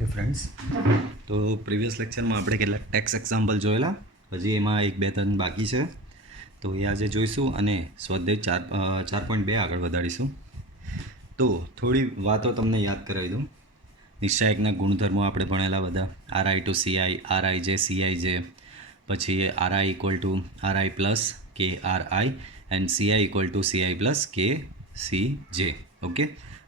Okay friends, તો previous લેક્ચરમાં આપણે કેટલાક ટેક્સ એક્ઝામ્પલ જોયેલા, હજી એમાં 1-2-3 બાકી છે. તો એ આજે જોઈશું અને સ્વાધ્યાય 4.2 આગળ વધારીશું. તો થોડી વાતો તમને યાદ કરાવી દઉં. નિશ્ચાયકના ગુણધર્મો આપણે ભણેલા બધા, આરઆઈ ટુ સીઆઈ, આરઆઈ જે સીઆઈ જે, પછી R I equal to R I plus k R I and C I equal to C I plus k C જે. ઓકે,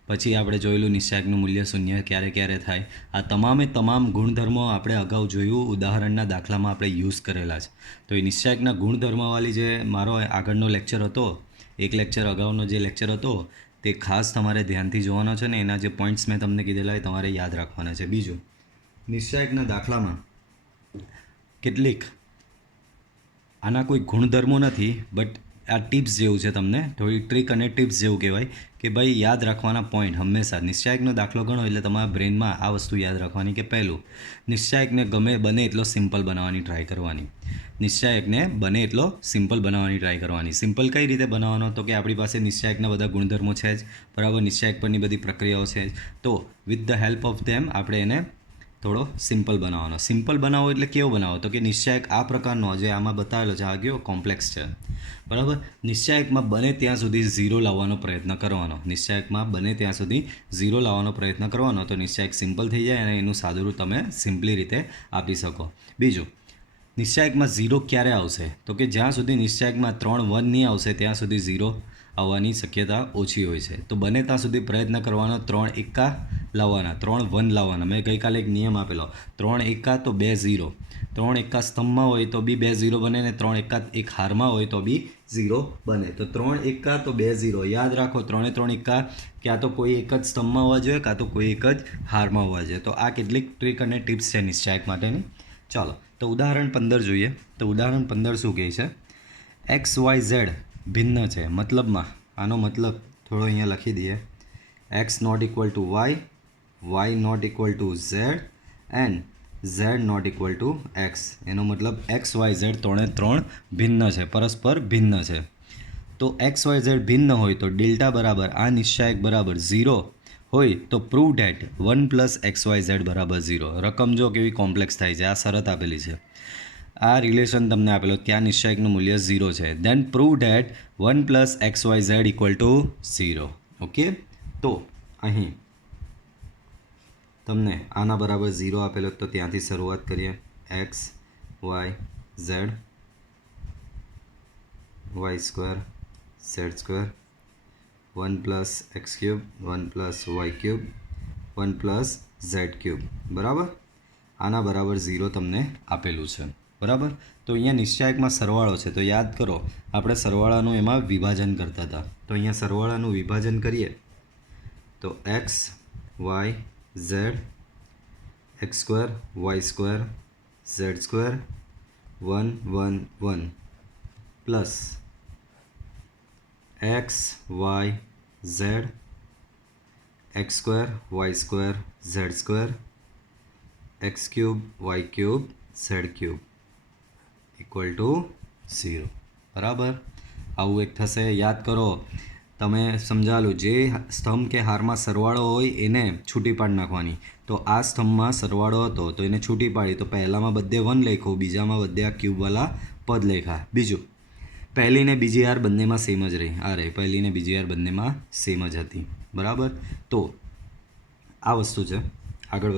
પછી આપણે જોયેલું નિશ્ચાયકનું મૂલ્ય શૂન્ય ક્યારે ક્યારે થાય. આ તમામ ગુણધર્મો આપણે અગાઉ જોયું, ઉદાહરણના દાખલામાં આપણે યુઝ કરેલા છે. તો એ નિશ્ચાયકના ગુણધર્મવાળી જે મારો આગળનો લેક્ચર હતો, એક લેક્ચર અગાઉનો જે લેક્ચર હતો તે ખાસ તમારે ધ્યાનથી જોવાનો છે ને એના જે પોઈન્ટ્સ મેં તમને કીધેલા એ તમારે યાદ રાખવાના છે. બીજું, નિશ્ચાયકના દાખલામાં કેટલીક આના કોઈ ગુણધર્મો નથી, બટ આ ટિપ્સ જેવું છે, તમને થોડી ટ્રીક અને ટિપ્સ જેવું કહેવાય કે ભાઈ યાદ રાખવાના પોઈન્ટ હંમેશા. નિશ્ચાયકનો દાખલો ગણો એટલે તમારા બ્રેનમાં આ વસ્તુ યાદ રાખવાની કે પહેલું, નિશ્ચાયકને બને એટલો સિમ્પલ બનાવવાની ટ્રાય કરવાની. નિશ્ચાયકને બને એટલો સિમ્પલ બનાવવાની ટ્રાય કરવાની. સિમ્પલ કઈ રીતે બનાવવાનો? તો કે આપણી પાસે નિશ્ચાયકના બધા ગુણધર્મો છે જ, બરાબર, નિશ્ચાયક પરની બધી પ્રક્રિયાઓ છે જ. તો with the help of them આપણે એને થોડો સિમ્પલ બનાવવાનો. સિમ્પલ બનાવો એટલે કેવો બનાવો? તો કે નિશ્ચાયક આ પ્રકારનો જે આમાં બતાવેલો છે, આ કેવો કોમ્પ્લેક્સ છે, બરાબર. નિશ્ચાયકમાં બને ત્યાં સુધી ઝીરો લાવવાનો પ્રયત્ન કરવાનો. નિશ્ચાયકમાં બને ત્યાં સુધી ઝીરો લાવવાનો પ્રયત્ન કરવાનો, તો નિશ્ચાયક સિમ્પલ થઈ જાય અને એનું સાદુરૂપ તમે સિમ્પલી રીતે આપી શકો. બીજું, નિશ્ચાયકમાં ઝીરો ક્યારે આવશે? તો કે જ્યાં સુધી નિશ્ચાયકમાં 3 1 નહીં આવશે ત્યાં સુધી ઝીરો આવવાની શક્યતા ઓછી હોય છે. તો બને ત્યાં સુધી પ્રયત્ન કરવાનો 3 એકા લાવવાના, 3 1 લાવવાના. મેં ગઈકાલે એક નિયમ આપેલો, 3 એકા તો 2 0. 3 એકા સ્તંભમાં હોય તો બી 2 0 બને, ને 3 એકા એક હારમાં હોય તો બી 0 બને. તો 3 એકા તો 2 0. યાદ રાખો, 3 એકા ક્યાં તો કોઈ એક જ સ્તંભમાં હોવા જોઈએ, કાં તો કોઈ એક જ હારમાં હોવા જોઈએ. તો આ કેટલીક ટ્રીક અને ટિપ્સ છે નિશ્ચાયક માટેની. ચાલો, તો ઉદાહરણ 15 જોઈએ. તો ઉદાહરણ 15 શું કહે છે? એક્સ વાય ઝેડ ભિન્ન છે. મતલબમાં આનો મતલબ થોડો અહીંયા લખી દઈએ. X not equal to Y, Y not equal to Z and Z not equal to X. એનો મતલબ એક્સ વાય ઝેડ 3 ભિન્ન છે, પરસ્પર ભિન્ન છે. તો એક્સ વાય ઝેડ ભિન્ન હોય તો ડેલ્ટા બરાબર આ નિશ્ચાયક બરાબર 0 હોય તો prove that 1 plus x Y Z બરાબર 0. રકમ જો કેવી કોમ્પ્લેક્સ થાય છે, આ શરત આપેલી છે, આ રિલેશન તમને આપેલો, ત્યાં નિશ્ચાયકનું મૂલ્ય 0 છે. Then prove that 1 plus x Y z equal to 0. Okay, તો અહીં તમને આના બરાબર 0 આપેલો, તો ત્યાંથી શરૂઆત કરીએ. X Y Z, Y square Z square, 1 plus X cube, 1 plus Y cube, 1 plus Z cube, બરાબર. આના બરાબર 0 તમને આપેલું છે, બરાબર. તો અહીંયા નિશ્ચાયકમાં સરવાળો છે, તો યાદ કરો આપણે સરવાળાનું એમાં વિભાજન કરતા હતા. તો અહીંયા સરવાળાનું વિભાજન કરીએ તો X Y Z, x square Y square Z square 1 1 1 plus x Y Z, x square Y square Z square, X cube Y cube Z cube equal to 0, બરાબર. આવું એક થશે. યાદ કરો, તમે સમજાલું, જે સ્તંભ કે હારમાં સરવાળો હોય એને છૂટી પાડી નાખવાની. તો આ સ્તંભમાં સરવાળો હતો તો એને છૂટી પાડી, તો પહેલામાં બધે 1 લખ્યું, બીજામાં બધે આ ક્યુબવાળા પદ લખ્યા. બીજું, પહેલી ને બીજી હાર બંનેમાં સેમ જ રહી. આ રહી પહેલી ને બીજી હાર બંનેમાં સેમ જ હતી, બરાબર. તો આ વસ્તુ છે. આગળ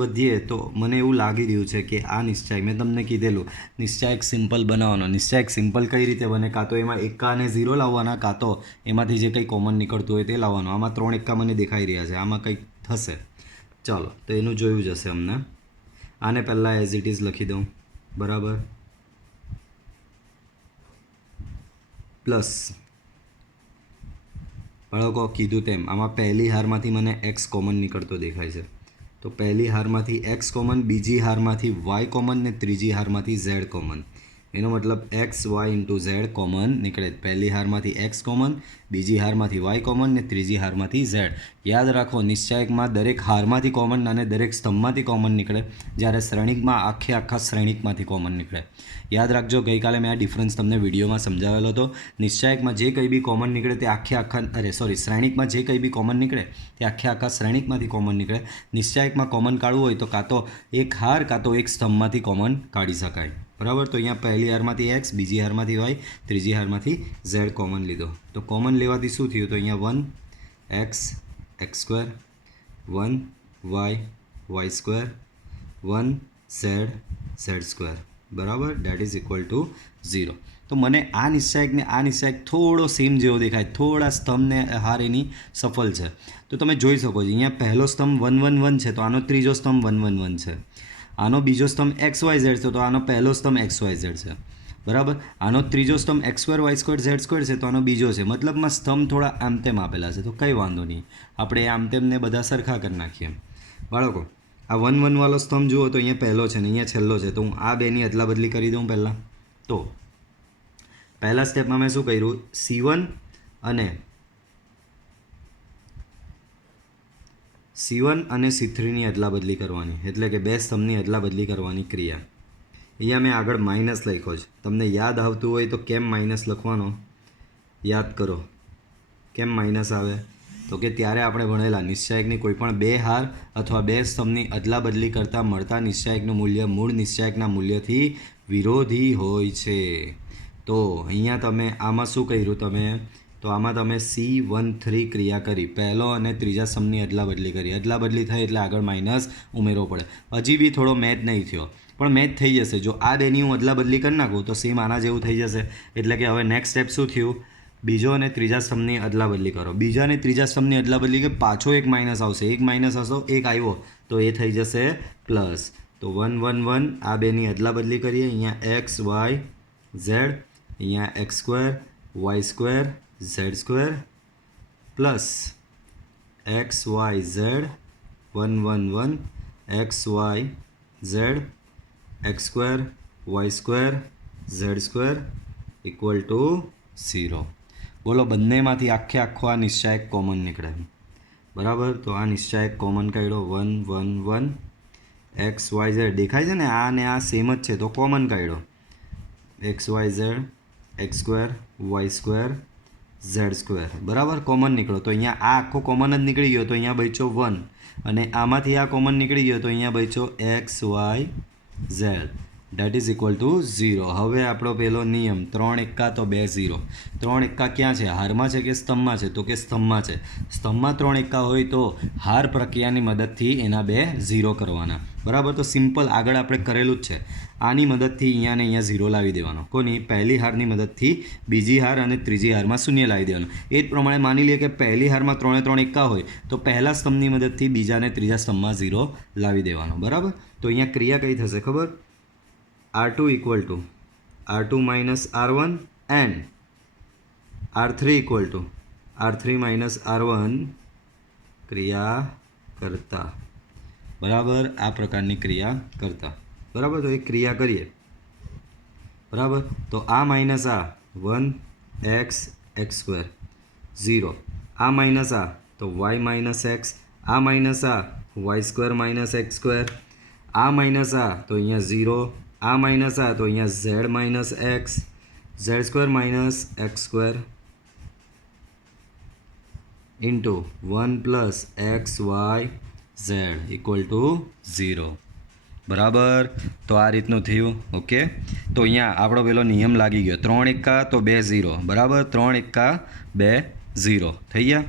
વધીએ તો મને એવું લાગી રહ્યું છે કે આ નિશ્ચાયક મેં તમને કીધેલું, નિશ્ચાયક સિમ્પલ બનાવવાનો. નિશ્ચાયક સિમ્પલ કઈ રીતે બને? કાં તો એમાં એકા અને 0 લાવવાના, કાં તો એમાંથી જે કંઈ કોમન નીકળતું હોય તે લાવવાનું. આમાં 3 એકા મને દેખાઈ રહ્યા છે, આમાં કંઈક થશે. ચાલો, તો એનું જોયું જશે અમને. આને પહેલાં એઝ ઇટ ઇઝ લખી દઉં, બરાબર. પ્લસ બાળકો કીધું તેમ આમાં પહેલી હારમાંથી મને એક્સ કોમન નીકળતો દેખાય છે. તો પહેલી હારમાંથી એક્સ કોમન, બીજી હારમાંથી વાય કોમન ને ત્રીજી હારમાંથી ઝેડ કોમન. એનો મતલબ X Y into Z common નીકળે. પહેલી હારમાંથી એક્સ કોમન, બીજી હારમાંથી વાય કોમન ને ત્રીજી હારમાંથી ઝેડ. યાદ રાખો, નિશ્ચાયકમાં દરેક હારમાંથી કોમન અને દરેક સ્તંભમાંથી કોમન નીકળે, જ્યારે શ્રેણિકમાં આખા શ્રેણિકમાંથી કોમન નીકળે. યાદ રાખજો, ગઈકાલે મેં આ ડિફરન્સ તમને વિડીયોમાં સમજાવેલો હતો. નિશ્ચાયકમાં જે કંઈ બી કોમન નીકળે તે શ્રેણિકમાં જે કંઈ બી કોમન નીકળે તે આખા શ્રેણિકમાંથી કોમન નીકળે. નિશ્ચાયકમાં કોમન કાઢવું હોય તો કાં તો એક હાર કાં તો એક સ્તંભમાંથી કોમન કાઢી શકાય. બરાબર. તો અહીંયા પહેલી હારમાંથી એક્સ, બીજી હારમાંથી વાય, ત્રીજી હારમાંથી ઝેડ કોમન લીધો. તો કોમન લેવાથી શું થયું? તો અહીંયા 1 x x square, 1 y square, 1 z z square. બરાબર. That is equal to 0. તો મને આ નિશ્ચાયક થોડો સેમ જેવો દેખાય, થોડા સ્તંભને હાર એની સફળ છે. તો તમે જોઈ શકો છો અહીંયા પહેલો સ્તંભ 1 1 1 છે, તો આનો ત્રીજો સ્તંભ 1 1 1 છે. આનો બીજો સ્તંભ એક્સ વાય ઝેડ છે, તો આનો પહેલો સ્તંભ એક્સ વાય ઝેડ છે. બરાબર. આનો ત્રીજો સ્તંભ X square Y square Z square છે, તો આનો બીજો છે. મતલબમાં સ્તંભ થોડા આમ તેમ આપેલા છે, તો કંઈ વાંધો નહીં, આપણે આમ તેમને બધા સરખા કરી નાખીએ. બાળકો, આ 1 1 વાળો સ્તંભ જુઓ તો અહીંયા પહેલો છે ને અહીંયા છેલ્લો છે, તો હું આ બેની અદલા બદલી કરી દઉં પહેલાં. તો પહેલા સ્ટેપમાં મેં શું કર્યું? C1 અને C3ની અદલા બદલી કરવાની, એટલે કે બે સ્તંભની અદલા બદલી કરવાની ક્રિયા. અહીંયા મેં આગળ માઇનસ લખ્યો છે. તમને યાદ આવતું હોય તો કેમ માઇનસ લખવાનો યાદ કરો. કેમ માઇનસ આવે? તો કે ત્યારે આપણે ભણેલા નિશ્ચાયકની કોઈ પણ બે હાર અથવા બે સ્તંભની અદલા બદલી કરતાં મળતા નિશ્ચાયકનું મૂલ્ય મૂળ નિશ્ચાયકના મૂલ્યથી વિરોધી હોય છે. તો અહીંયા તમે આમાં શું કર્યું? તો આમાં તમે C13 ક્રિયા કરી, પહેલો અને ત્રીજા સ્તંભની અદલા બદલી કરી. અદલા બદલી થઈ એટલે આગળ માઇનસ ઉમેરવો પડે. હજી બી થોડો મેચ નહીં થયો, પણ મેચ થઈ જશે. જો આ બેની હું અદલા બદલી કરી નાખું તો સેમ આના જેવું થઈ જશે. એટલે કે હવે નેક્સ્ટ સ્ટેપ શું થયું? બીજો અને ત્રીજા સ્તંભની અદલા બદલી કરો. બીજા અને ત્રીજા સ્તંભની અદલા બદલી કે પાછો એક માઇનસ આવશે, એક માઇનસ આવશે, એક આવ્યો તો એ થઈ જશે પ્લસ. તો 1 1 1 આ બેની અદલા બદલી કરીએ. અહીંયા એક્સ વાય ઝેડ, અહીંયા x square Y square Z square plus x Y Z 1 1 1 X Y Z x square Y square Z square equal to 0. બોલો, બંનેમાંથી આખો આ નિશ્ચાયક કોમન નીકળે. બરાબર. તો આ નિશ્ચાયક કોમન કાઢ્યો 1 1 1 એક્સ વાય ઝેડ દેખાય છે ને, આ ને આ સેમ જ છે, તો કોમન કાઢ્યો x Y Z x square Y square Z square. બરાબર. કોમન નીકળો તો અહીંયા આ આખો કોમન જ નીકળી ગયો, તો અહીંયા બચ્યો 1 અને આમાંથી આ કોમન નીકળી ગયો, તો અહીંયા બચ્યો x Y z. That is equal to 0. હવે આપણો પહેલો નિયમ 3 એકા તો 2 0. 3 એકા ક્યાં છે? હારમાં છે કે સ્તંભમાં છે? તો કે સ્તંભમાં છે. સ્તંભમાં 3 એકા હોય તો હાર પ્રક્રિયાની મદદથી એના 2 0 કરવાના. બરાબર. તો સિમ્પલ આગળ આપણે કરેલું જ છે. આની મદદથી અહીંયા ને અહીંયા 0 લાવી દેવાનો. કોની? પહેલી હારની મદદથી બીજી હાર અને ત્રીજી હારમાં શૂન્ય લાવી દેવાનું. એ જ પ્રમાણે માની લઈએ કે પહેલી હારમાં 3 3 એકા હોય તો પહેલા સ્તંભની મદદથી બીજા અને ત્રીજા સ્તંભમાં 0 લાવી દેવાનો. બરાબર. તો અહીંયા ક્રિયા કઈ થશે ખબર? R2 equal to R2 minus R1 and R3 equal to R3 minus R1 ક્રિયા કરતા. બરાબર. આ પ્રકારની ક્રિયા કરતા. બરાબર. તો એક ક્રિયા કરીએ. બરાબર. તો આ માઇનસ આ 1 એક્સ એક્સ સ્ક્વેર 0, આ માઇનસ આ તો વાય માઇનસ એક્સ, આ માઇનસ આ y square minus x square, આ માઇનસ આ તો અહીંયા 0, આ માઇનસ આ તો અહીંયા z minus x z square minus x square into 1 plus x Y z equal to 0. બરાબર. તો આ રીતનું થયું. ઓકે. તો અહીંયા આપણો પેલો નિયમ લાગી ગયો. 3 એકા તો 2 0. બરાબર. 3 એકા 2 0 થઈ ગયા.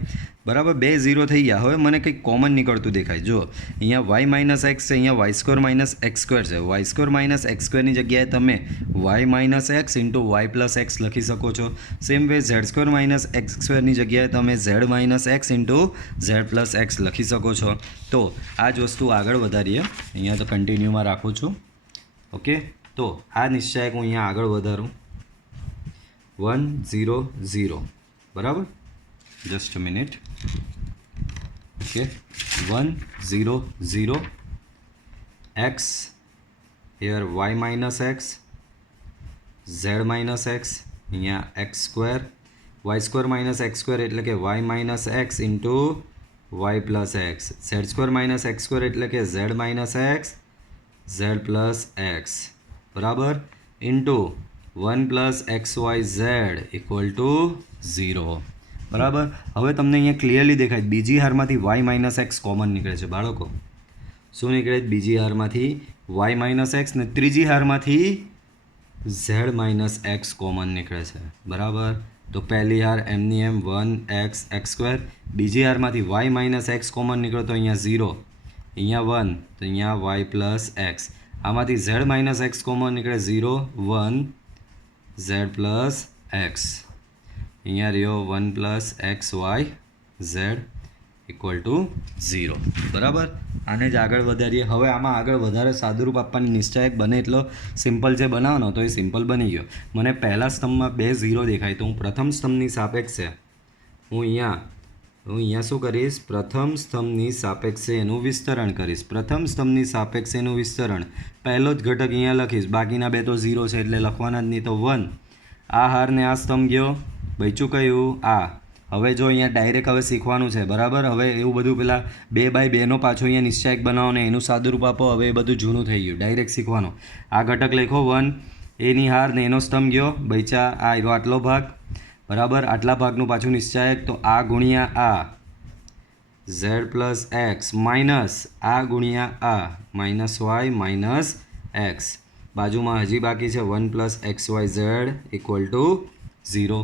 બરાબર. 2 0 થઈ ગયા. હવે મને કંઈક કોમન નીકળતું દેખાય. જુઓ, અહીંયા વાય માઇનસ એક્સ છે, અહીંયા y square minus x square છે. વાય સ્ક્વેર માઇનસ એક્સ સ્ક્વેરની જગ્યાએ તમે y minus x into y plus x લખી શકો છો. Same way z square minus x સ્ક્વેરની જગ્યાએ તમે z minus x into z plus x લખી શકો છો. તો આ જ વસ્તુ આગળ વધારીએ. અહીંયા તો કન્ટિન્યુમાં રાખું છું. ઓકે. તો આ નિશ્ચાયક હું અહીંયા આગળ વધારું 1 0 0. બરાબર. just a minute. Okay, 1 0 0 x, here y minus x, z minus x, અહીંયા x square, Y square minus x square એટલે કે y minus x into y plus x, z square minus x square એટલે કે z minus x z plus x, બરાબર, into 1 plus x Y z equal to 0, બરાબર. હવે તમને અહીંયા clearly દેખાય બીજી હારમાંથી વાય માઇનસ એક્સ કોમન નીકળે છે બાળકો. શું નીકળે? બીજી હારમાંથી વાય માઇનસ એક્સ ને ત્રીજી હારમાંથી ઝેડ માઇનસ એક્સ કોમન નીકળે છે, બરાબર. તો પહેલી હાર એમની એમ 1x એક્સ સ્ક્વેર, બીજી હારમાંથી વાય માઇનસ એક્સ કોમન નીકળ્યો તો અહીંયા 0, અહીંયા 1, તો અહીંયા વાય પ્લસ એક્સ, આમાંથી ઝેડ માઇનસ એક્સ કોમન નીકળે 0 1 ઝેડ પ્લસ એક્સ, અહીંયા રહ્યો 1 plus x Y z equal to 0, બરાબર. આને જ આગળ વધારીએ. હવે આમાં આગળ વધારે સાદુરૂપ આપવાની નિશ્ચયક બને એટલો સિમ્પલ જે બનાવવાનો તો એ સિમ્પલ બની ગયો. મને પહેલા સ્તંભમાં 2 0 દેખાય તો હું પ્રથમ સ્તંભની સાપેક્ષે હું અહીંયા શું કરીશ? પ્રથમ સ્તંભની સાપેક્ષે એનું વિસ્તરણ કરીશ. પ્રથમ સ્તંભની સાપેક્ષે એનું વિસ્તરણ, પહેલો જ ઘટક અહીંયા લખીશ, બાકીના 2 તો 0 છે એટલે લખવાના જ નહીં, તો 1. આ હારને આ સ્તંભ ગયો, બચ્યું કયું? આ. હવે જો અહીંયા ડાયરેક્ટ હવે શીખવાનું છે, બરાબર. હવે એવું બધું પેલા 2/2નો પાછો અહીંયા નિશ્ચયક બનાવો ને એનું સાદુરૂપ આપો, હવે એ બધું જૂનું થઈ ગયું, ડાયરેક્ટ શીખવાનું. આ ઘટક લખો 1, એની હાર ને એનો સ્તંભ ગયો, બચ્યા આ આવ્યો આટલો ભાગ, બરાબર. આટલા ભાગનું પાછું નિશ્ચયક, તો આ ગુણ્યા આ ઝેડ પ્લસ એક્સ માઇનસ આ ગુણ્યા આ માઇનસ વાય માઇનસ એક્સ, બાજુમાં હજી બાકી છે 1 plus x Y z equal to 0,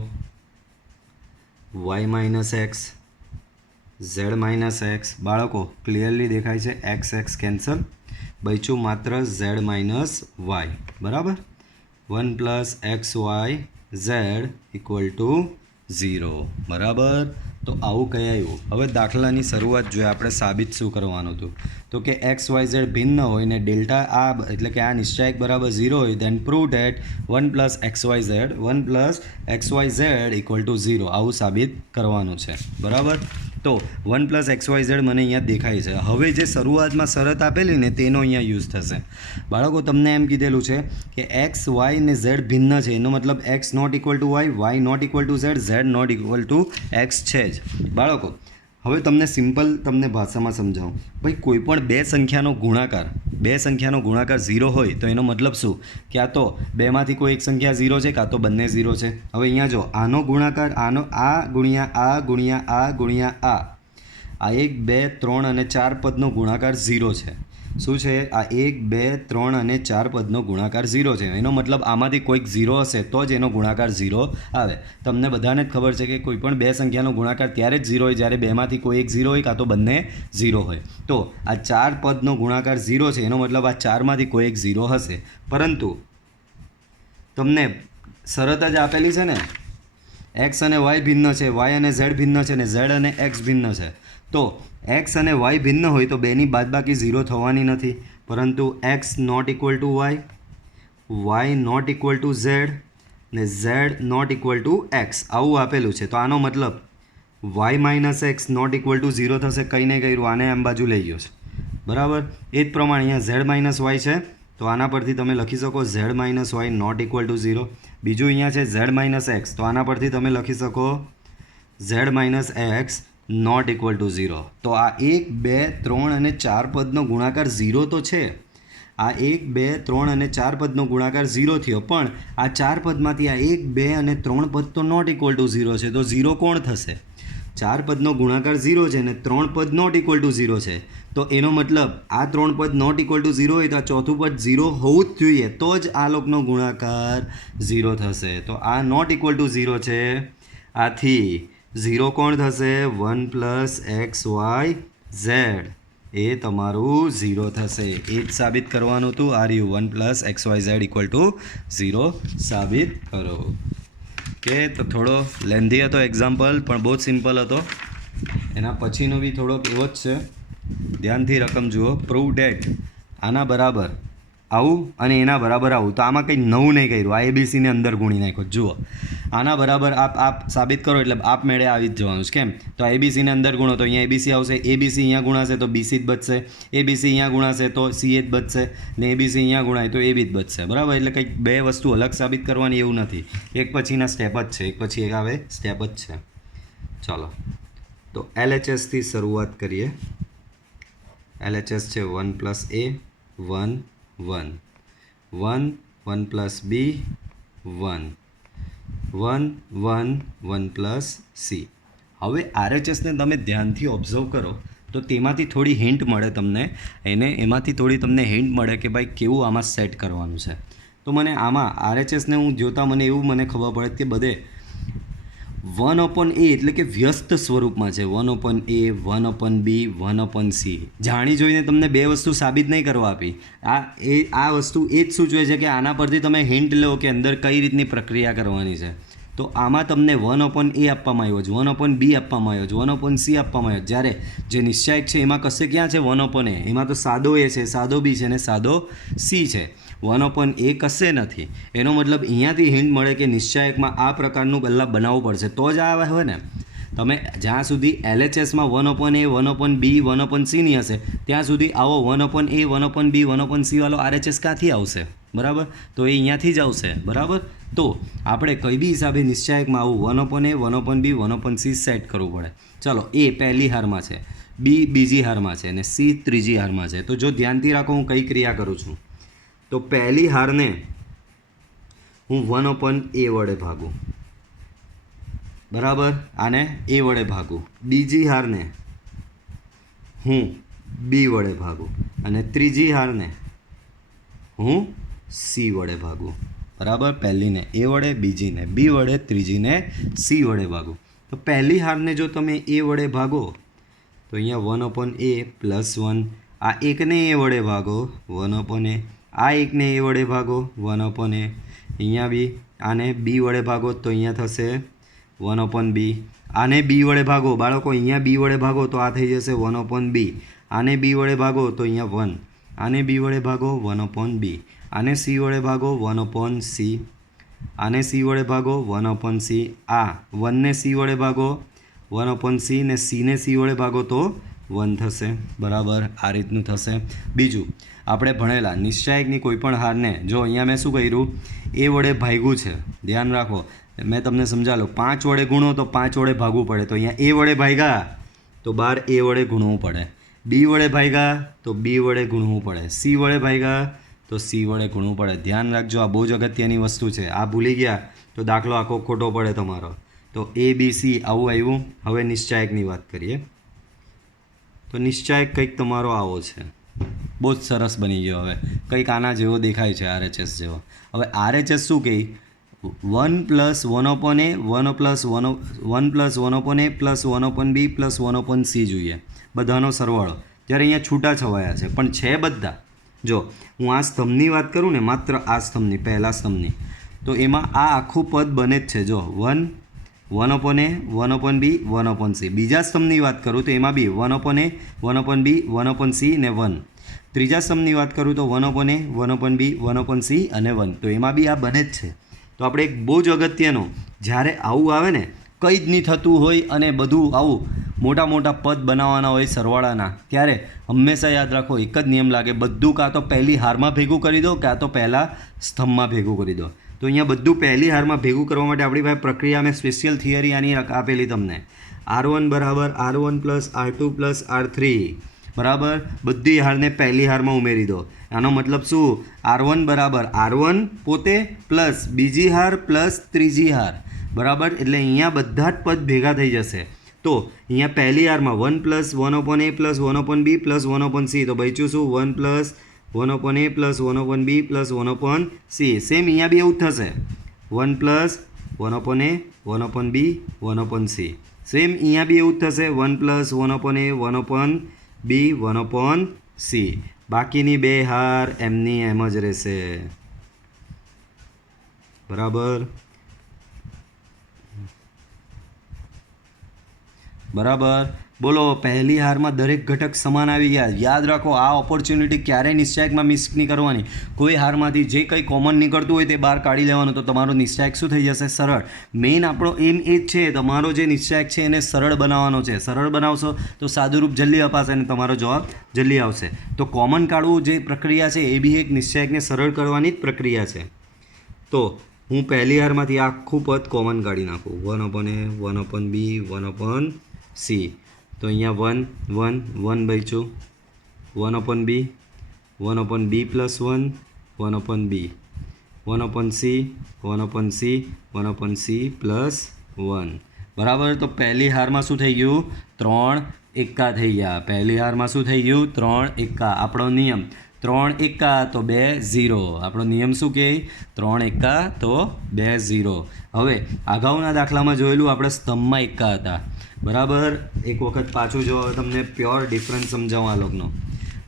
y minus x z minus x, બાળકો ક્લિયરલી દેખાય છે, એક્સ એક્સ કેન્સલ, બચ્યું માત્ર ઝેડ માઇનસ વાય, બરાબર. 1 plus x Y z equal to 0, બરાબર. તો આવું કહી આવ્યું. હવે દાખલાની શરૂઆત જોઈએ આપણે સાબિત શું કરવાનું હતું, તો કે એક્સ વાય ઝેડ ભિન્ન હોય ને ડેલ્ટા આ એટલે કે આ નિશ્ચયક બરાબર 0 હોય, then prove that 1 plus x Y Z 1 plus x Y z equal to 0, આવું સાબિત કરવાનું છે, બરાબર. તો 1 પ્લસ એક્સ વાય ઝેડ મને અહીંયા દેખાય છે. હવે જે શરૂઆતમાં શરત આપેલી ને તેનો અહીંયા યુઝ થશે. બાળકો તમને એમ કીધેલું છે કે એક્સ વાય ને ઝેડ ભિન્ન છે, એનો મતલબ x not equal to y not equal to z not equal to x છે જ, બાળકો. હવે તમને સિમ્પલ તમને ભાષામાં સમજાવું. ભાઈ કોઈ પણ બે સંખ્યાનો ગુણાકાર 0 હોય તો એનો મતલબ શું? કે આ તો બેમાંથી કોઈ એક સંખ્યા 0 છે, કાં તો બંને 0 છે. હવે અહીંયા જો આનો ગુણાકાર આનો આ ગુણ્યા આ ગુણ્યા આ ગુણ્યા આ 1 2 3 અને 4 પદનો ગુણાકાર 0 છે. શું છે? આ 1 2 3 અને 4 પદનો ગુણાકાર 0 છે. એનો મતલબ આમાંથી કોઈક 0 હશે તો જ એનો ગુણાકાર 0 આવે. તમને બધાને જ ખબર છે કે કોઈ પણ બે સંખ્યાનો ગુણાકાર ત્યારે જ 0 હોય જ્યારે બેમાંથી કોઈ એક 0 હોય કાં તો બંને 0 હોય. તો આ 4 પદનો ગુણાકાર 0 છે, એનો મતલબ આ 4માંથી કોઈ એક 0 હશે. પરંતુ તમને શરત જ આપેલી છે ને, એક્સ અને વાય ભિન્ન છે, વાય અને ઝેડ ભિન્ન છે, ને ઝેડ અને એક્સ ભિન્ન છે. તો એક્સ અને વાય ભિન્ન હોય તો બેની બાદબાકી 0 થવાની નથી, પરંતુ x not equal to y not equal to z ને z not equal to x, આવું આપેલું છે. તો આનો મતલબ y minus x not equal to 0 થશે. કંઈ નહીં કર્યું, આને આમ બાજુ લઈ ગયો છે, બરાબર. એ જ પ્રમાણે અહીંયા ઝેડ માઇનસ વાય છે, તો આના પરથી તમે લખી શકો z minus y not equal to 0. બીજું અહીંયા છે ઝેડ માઇનસ એક્સ, તો આના પરથી તમે લખી શકો z minus x not equal to 0. તો આ 1 2 3 અને 4 પદનો ગુણાકાર 0 તો છે. આ 1 2 3 અને 4 પદનો ગુણાકાર 0 થયો, પણ આ 4 પદમાંથી આ 1 2 અને 3 પદ તો નોટ ઇક્વલ ટુ 0 છે. તો 0 કોણ થશે? 4 પદનો ગુણાકાર 0 છે ને 3 પદ નોટ ઇક્વલ ટુ 0 છે. તો એનો મતલબ આ 3 પદ નોટ ઇક્વલ ટુ 0 હોય તો આ ચોથું પદ 0 હોવું જ જોઈએ, તો જ આ લોકનો ગુણાકાર 0 થશે. તો આ નોટ ઇક્વલ ટુ 0 છે, આથી 0 કોણ થશે? 1 પ્લસ એક્સ વાય ઝેડ, એ તમારું 0 થશે. એ જ સાબિત કરવાનું હતું. આ રહ્યું 1 plus x Y z equal to 0 સાબિત કરો. કે તો થોડો લેન્ધી હતો એક્ઝામ્પલ, પણ બહુ જ સિમ્પલ હતો. એના પછીનો બી થોડોક એવો જ છે, ધ્યાનથી રકમ જુઓ. પ્રૂવ ડેટ આના બરાબર આવું અને એના બરાબર આવું, તો આમાં કંઈ નવું નહીં કર્યું, આ એબીસીને અંદર ગુણી નાખો. જુઓ આના બરાબર આપ સાબિત કરો એટલે આપ મેળે આવી જ જવાનું છે. કેમ? તો એબીસીને અંદર ગુણો તો અહીંયા એબીસી આવશે, એબીસી અહીંયા ગુણાશે તો બીસી જ બચશે, એબીસી અહીંયા ગુણાશે તો સી જ બચશે, ને એબીસી અહીંયા ગુણાય તો એબી જ બચશે. બરાબર? એટલે કંઈક બે વસ્તુ અલગ સાબિત કરવાની એવું નથી, એક પછીના સ્ટેપ જ છે, એક પછી એક આવે સ્ટેપ જ છે. ચાલો તો એલએચએસથી શરૂઆત કરીએ. એલએચએસ છે 1 પ્લસ એ 1 1 1 1 પ્લસ બી 1 1 1 1 પ્લસ સી. હવે આરએચએસને તમે ધ્યાનથી ઓબ્ઝર્વ કરો તો તેમાંથી થોડી હિન્ટ મળે તમને, એમાંથી થોડી તમને હિન્ટ મળે કે ભાઈ કેવું આમાં સેટ કરવાનું છે. તો મને આમાં આરએચએસને હું જોતાં મને એવું મને ખબર પડે કે બધે 1/a એટલે કે વ્યસ્ત સ્વરૂપમાં છે. 1/a 1/b 1/c. જાણી જોઈને તમને બે વસ્તુ સાબિત નહીં કરવા આપી. આ વસ્તુ એ જ સૂચવે છે કે આના પરથી તમે હિન્ટ લો કે અંદર કઈ રીતની પ્રક્રિયા કરવાની છે. તો આમાં તમને 1/a આપવામાં આવ્યો છે, 1/b આપવામાં આવ્યો છે, 1/c આપવામાં આવ્યો. જ્યારે જે નિશ્ચાયક છે એમાં કશે ક્યાં છે 1/a? એમાં તો સાદો a છે, સાદો b છે અને સાદો c છે. 1/a કશે નથી. એનો મતલબ અહીંયાથી હિન્ટ મળે કે નિશ્ચાયકમાં આ પ્રકારનું પહેલાં બનાવવું પડશે તો જ આ હોય ને. તમે જ્યાં સુધી એલએચએસમાં 1/a 1/b 1/c નહીં હશે ત્યાં સુધી આવો 1/a 1/b 1/c વાળો આરએચએસ ક્યાંથી આવશે? બરાબર? તો એ અહીંયાથી જ આવશે. બરાબર? તો આપણે કઈ બી હિસાબે નિશ્ચાયકમાં આવું 1/a 1/b 1/c સેટ કરવું પડે. ચાલો, એ પહેલી હારમાં છે, બી બીજી હારમાં છે અને સી ત્રીજી હારમાં છે. તો જો ધ્યાનથી રાખો હું કઈ ક્રિયા કરું છું. તો પહેલી હારને હું 1/a વડે ભાગું. બરાબર? આને a વડે ભાગું. બીજી હારને હું b વડે ભાગું અને ત્રીજી હારને હું c વડે ભાગું. બરાબર? પહેલીને a વડે, બીજીને b વડે, ત્રીજીને c વડે ભાગું. તો પહેલી હારને જો તમે a વડે ભાગો તો અહીંયા 1/a પ્લસ 1. આ એકને a વડે ભાગો 1/a, આ એકને a વડે ભાગો 1/a, અહીંયા બી આને b વડે ભાગો તો અહીંયા થશે 1/b. આને b વડે ભાગો બાળકો, અહીંયા b વડે ભાગો તો આ થઈ જશે 1/b. આને b વડે ભાગો તો અહીંયા 1, આને b વડે ભાગો 1/b, આને c વડે ભાગો 1/c, આને c વડે ભાગો 1/c, આ 1ને c વડે ભાગો 1/c ને c ને c વડે ભાગો તો 1 થશે. બરાબર? આ રીતનું થશે. બીજું આપણે ભણેલા નિશ્ચાયકની કોઈ પણ હારને જો અહીંયા મેં શું કર્યું, એ વડે ભાગ્યું છે. ધ્યાન રાખો, મેં તમને સમજાવું. 5 વડે ગુણો તો 5 વડે ભાગવું પડે. તો અહીંયા એ વડે ભાગ્યા તો બાર એ વડે ગુણવું પડે, બી વડે ભાગ્યા તો બી વડે ગુણવું પડે, સી વડે ભાગ્યા તો સી વડે ગુણવું પડે. ધ્યાન રાખજો, આ બહુ જ અગત્યની વસ્તુ છે. આ ભૂલી ગયા તો દાખલો આખો ખોટો પડે તમારો. તો એ બી સી આવું આવ્યું. હવે નિશ્ચાયકની વાત કરીએ. તો નિશ્ચાયક કંઈક તમારો આવો છે, બહુ જ સરસ બની ગયો. હવે કંઈક આના જેવો દેખાય છે, આરએચએસ જેવો. હવે આરએચએસ શું કહે? 1 plus 1/a 1 plus 1/a plus 1/b plus 1/c જોઈએ, બધાનો સરવાળો. જ્યારે અહીંયા છૂટા છવાયા છે પણ છે બધા. જો હું આ સ્તંભની વાત કરું ને, માત્ર આ સ્તંભની, પહેલા સ્તંભની, તો એમાં આ આખું પદ બને જ છે. જો 1/a 1/b 1/c. બીજા સ્તંભની વાત કરું તો એમાં બી 1/a 1/b 1/c ને 1. ત્રીજા સ્તંભની વાત કરું તો 1/a 1/b 1/c અને 1. તો એમાં બી આ બને જ છે. તો આપણે એક બહુ જ અગત્યનું, જ્યારે આવું આવે ને, કંઈ જ નહીં થતું હોય અને બધું આવું મોટા મોટા પદ બનાવવાના હોય સરવાળાના, ત્યારે હંમેશા યાદ રાખો એક જ નિયમ લાગે, બધું કાં તો પહેલી હારમાં ભેગું કરી દો કાં તો પહેલાં સ્તંભમાં ભેગું કરી દો. તો અહીંયા બધું પહેલી હારમાં ભેગું કરવા માટે આપણી પાસે પ્રક્રિયા, મેં સ્પેશિયલ થિયરી આની આપેલી તમને. R1 બરાબર R1 plus R2 plus R3. બરાબર? બધી હારને પહેલી હારમાં ઉમેરી દો. આનો મતલબ શું? R1 બરાબર R1 પોતે પ્લસ બીજી હાર પ્લસ ત્રીજી હાર. બરાબર? એટલે અહીંયા બધા જ પદ ભેગા થઈ જશે. તો અહીંયા પહેલી હારમાં 1 plus 1/a plus 1/b plus 1/c. તો બચ્યું શું? 1 plus 1/a plus 1/b plus 1/c. Same અહીંયા બી એવું જ થશે, 1 plus 1/a 1/b 1/c. Same અહીંયા બી એવું જ થશે, 1 પ્લસ 1/a 1/b 1/c. બાકીની બે હાર એમની એમ જ રહેશે. બરાબર? બરાબર. બોલો, પહેલી હારમાં દરેક ઘટક સમાન આવી ગયા. યાદ રાખો, આ ઓપોર્ચ્યુનિટી ક્યારેય નિશ્ચાયકમાં મિસ નહીં કરવાની. કોઈ હારમાંથી જે કંઈ કોમન નીકળતું હોય તે બહાર કાઢી લેવાનું, તો તમારો નિશ્ચાયક શું થઈ જશે? સરળ. મેઇન આપણો એમ એ જ છે, તમારો જે નિશ્ચાયક છે એને સરળ બનાવવાનો છે. સરળ બનાવશો તો સાદુરૂપ જલ્દી અપાશે અને તમારો જવાબ જલ્દી આવશે. તો કોમન કાઢવું જે પ્રક્રિયા છે એ બી એક નિશ્ચાયકને સરળ કરવાની જ પ્રક્રિયા છે. તો હું પહેલી હારમાંથી આખું પદ કોમન કાઢી નાખું. 1/a, 1/b, 1/c. તો અહીંયા 1 બચ્યું. 1/b, 1/b + 1, 1/b, 1/c, 1/c, 1/c + 1. બરાબર. તો પહેલી હારમાં શું થઈ ગયું? 3 એકા થઈ ગયા. પહેલી હારમાં શું થઈ ગયું? 3 એકા. આપણો નિયમ 3 એકા તો 2 0. આપણો નિયમ શું કહે? 3 એકા તો 2 0. હવે અગાઉના દાખલામાં જોયેલું આપણે સ્તંભમાં એકા હતા. બરાબર. એક વખત પાછું જો તમને પ્યોર ડિફરન્સ સમજાવું આ લોકોનો.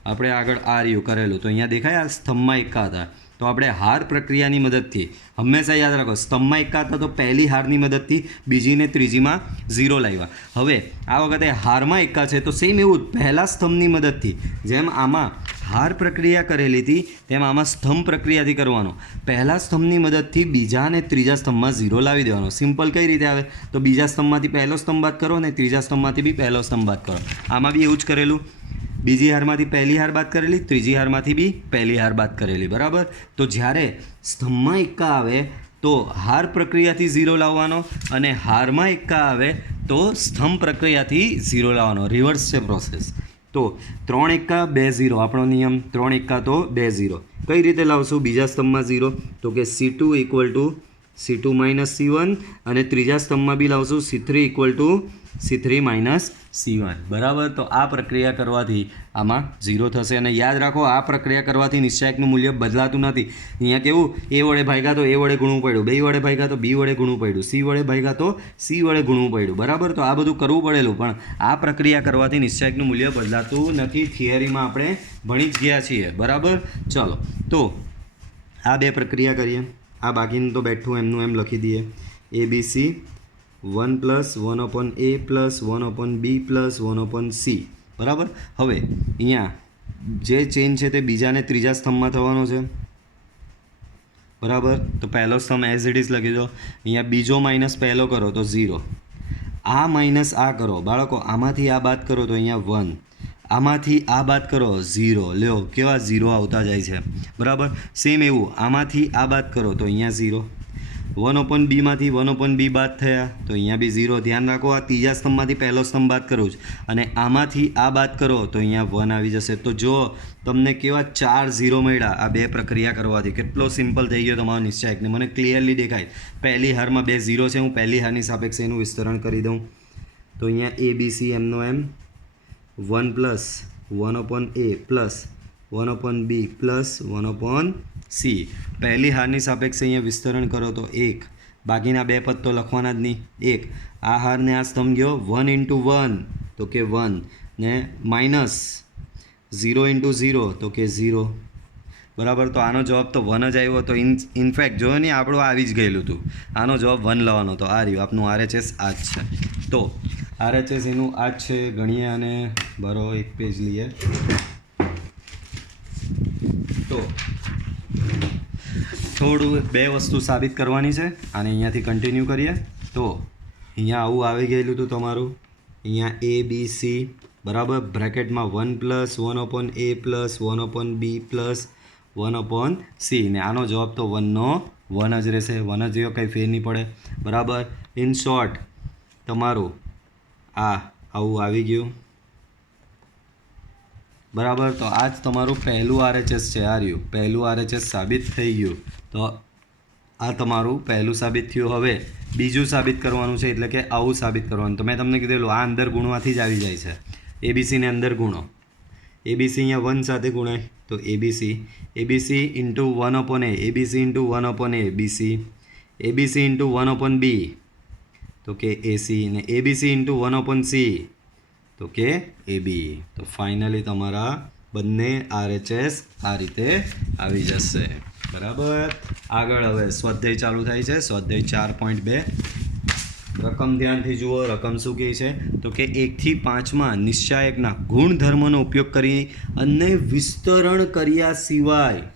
આપણે આગળ આ રહ્યું કરેલું, તો અહીંયા દેખાય આ સ્તંભમાં એકા હતા. તો આપણે હાર પ્રક્રિયાની મદદથી હંમેશા યાદ રાખો, સ્તંભમાં એકા હતા તો પહેલી હારની મદદથી બીજી ને ત્રીજીમાં 0 લાવ્યા. હવે આ વખતે હારમાં એકા છે તો સેમ એવું જ પહેલા સ્તંભની મદદથી, જેમ આમાં હાર પ્રક્રિયા કરેલી હતી તેમ આમાં સ્તંભ પ્રક્રિયાથી કરવાનો. પહેલા સ્તંભની મદદથી બીજા અને ત્રીજા સ્તંભમાં 0 લાવી દેવાનો. સિમ્પલ કઈ રીતે આવે? તો બીજા સ્તંભમાંથી પહેલો સ્તંભ બાદ કરો અને ત્રીજા સ્તંભમાંથી બી પહેલો સ્તંભ બાદ કરો. આમાં બી એવું જ કરેલું. બીજી હારમાંથી પહેલી હાર બાદ કરેલી, ત્રીજી હારમાંથી બી પહેલી હાર બાદ કરેલી. બરાબર. તો જ્યારે સ્તંભમાં એકા આવે તો હાર પ્રક્રિયાથી 0 લાવવાનો અને હારમાં એકા આવે તો સ્તંભ પ્રક્રિયાથી 0 લાવવાનો. રિવર્સ છે પ્રોસેસ. તો 3 એકા 2 0 આપણો નિયમ. 3 એકા તો 2 0. કઈ રીતે લાવશું બીજા સ્તંભમાં 0? તો કે C2 = C2 - C1 અને ત્રીજા સ્તંભમાં બી લાવશું C3 = C3 - C1. બરાબર. તો આ પ્રક્રિયા કરવાથી આમાં 0 થશે. અને યાદ રાખો, આ પ્રક્રિયા કરવાથી નિશ્ચાયકનું મૂલ્ય બદલાતું નથી. અહીંયા કેવું? A વડે ભાગ્યા તો A વડે ગુણવું પડ્યું, B વડે ભાગ્યા તો B વડે ગુણવું પડ્યું, C વડે ભાગ્યા તો C વડે ગુણવું પડ્યું. બરાબર. તો આ બધું કરવું પડેલું, પણ આ પ્રક્રિયા કરવાથી નિશ્ચાયકનું મૂલ્ય બદલાતું નથી. થિયરીમાં આપણે ભણી જ ગયા છીએ. બરાબર. ચલો, તો આ બે પ્રક્રિયા કરીએ. આ બાકીનું તો બેઠું એમનું એમ લખી દઈએ. ABC 1 + 1/a + 1/b + 1/c. બરાબર. હવે અહીંયા જે ચેન્જ છે તે બીજા ને ત્રીજા સ્તંભમાં થવાનો છે. બરાબર. તો પહેલો સ્તંભ એઝ ઇટ ઇઝ લખી દો. અહીંયા બીજો માઇનસ પહેલો કરો તો 0. આ માઇનસ આ કરો બાળકો, આમાંથી આ બાદ કરો તો અહીંયા 1. આમાંથી આ બાદ કરો 0. લ્યો, કેવા 0 આવતા જાય છે. બરાબર. સેમ એવું આમાંથી આ બાદ કરો તો અહીંયા 0. 1/b માંથી 1/b બાદ થયા તો અહીંયા બી 0. ધ્યાન રાખો, આ ત્રીજા સ્તંભમાંથી પહેલો સ્તંભ બાદ કરું છું અને આમાંથી આ બાદ કરો તો અહીંયા 1 આવી જશે. તો જો તમને કેવા 4 0 મળ્યા આ બે પ્રક્રિયા કરવાથી. કેટલો સિમ્પલ થઈ ગયો તમારો નિશ્ચાયકને, મને ક્લિયરલી દેખાય. પહેલી હારમાં 2 0 છે. હું પહેલી હારની સાપેક્ષે એનું વિસ્તરણ કરી દઉં. તો અહીંયા ABC એમનો એમ 1 + 1/a + 1/b + 1/c. પહેલી હારની સાપેક્ષે અહીંયા વિસ્તરણ કરો તો 1. બાકીના બે પદ તો લખવાના જ નહીં. 1 આ હારને આ સ્તંભ ગયો 1 × 1 તો કે 1 ને માઇનસ 0 × 0 તો કે 0. બરાબર. તો આનો જવાબ તો 1 જ આવ્યો. તો ઇનફેક્ટ જો ને આપણું આવી જ ગયેલું હતું. આનો જવાબ 1 લાવવાનો. તો આ રહ્યું આપનું RHS આ જ છે. તો RHS એનું આ જ છે. ગણીએ અને બરો એક પેજ લઈએ. તો થોડું બે વસ્તુ સાબિત કરવાની છે. આને અહીંયાથી કન્ટિન્યુ કરીએ. તો અહીંયા આવું આવી ગયેલું હતું તમારું. અહીંયા ABC બરાબર બ્રેકેટમાં 1 + 1/a + 1/b + 1/c. ને આનો જવાબ તો 1 જ રહેશે. 1 જ કંઈ ફેર નહીં પડે. બરાબર. ઇન શોર્ટ તમારું આ આવું આવી ગયું. બરાબર. તો આ જ તમારું પહેલું RHS છે. આ રહ્યું પહેલું RHS સાબિત થઈ ગયું. તો આ તમારું પહેલું સાબિત થયું. હવે બીજું સાબિત કરવાનું છે, એટલે કે આવું સાબિત કરવાનું. તો મેં તમને કીધેલું આ અંદર ગુણવાથી જ આવી જાય છે. ABC ને અંદર ગુણો. ABC અહીંયા 1 સાથે ગુણાય તો ABC × 1/a, ABC × 1/a BC, ABC × 1/b તો કે AC ને ABC × 1/c તો કે AB. તો ફાઇનલી તમારા બંને RHS આ રીતે આવી જશે. બરાબર. આગળ હવે સ્વાધ્યાય ચાલુ થાય છે. સ્વાધ્યાય 4.2 રકમ ધ્યાનથી જુઓ. રકમ શું કહે છે તો કે 1 થી 5માં નિશ્ચાયકના ગુણધર્મનો ઉપયોગ કરી અને વિસ્તરણ કર્યા સિવાય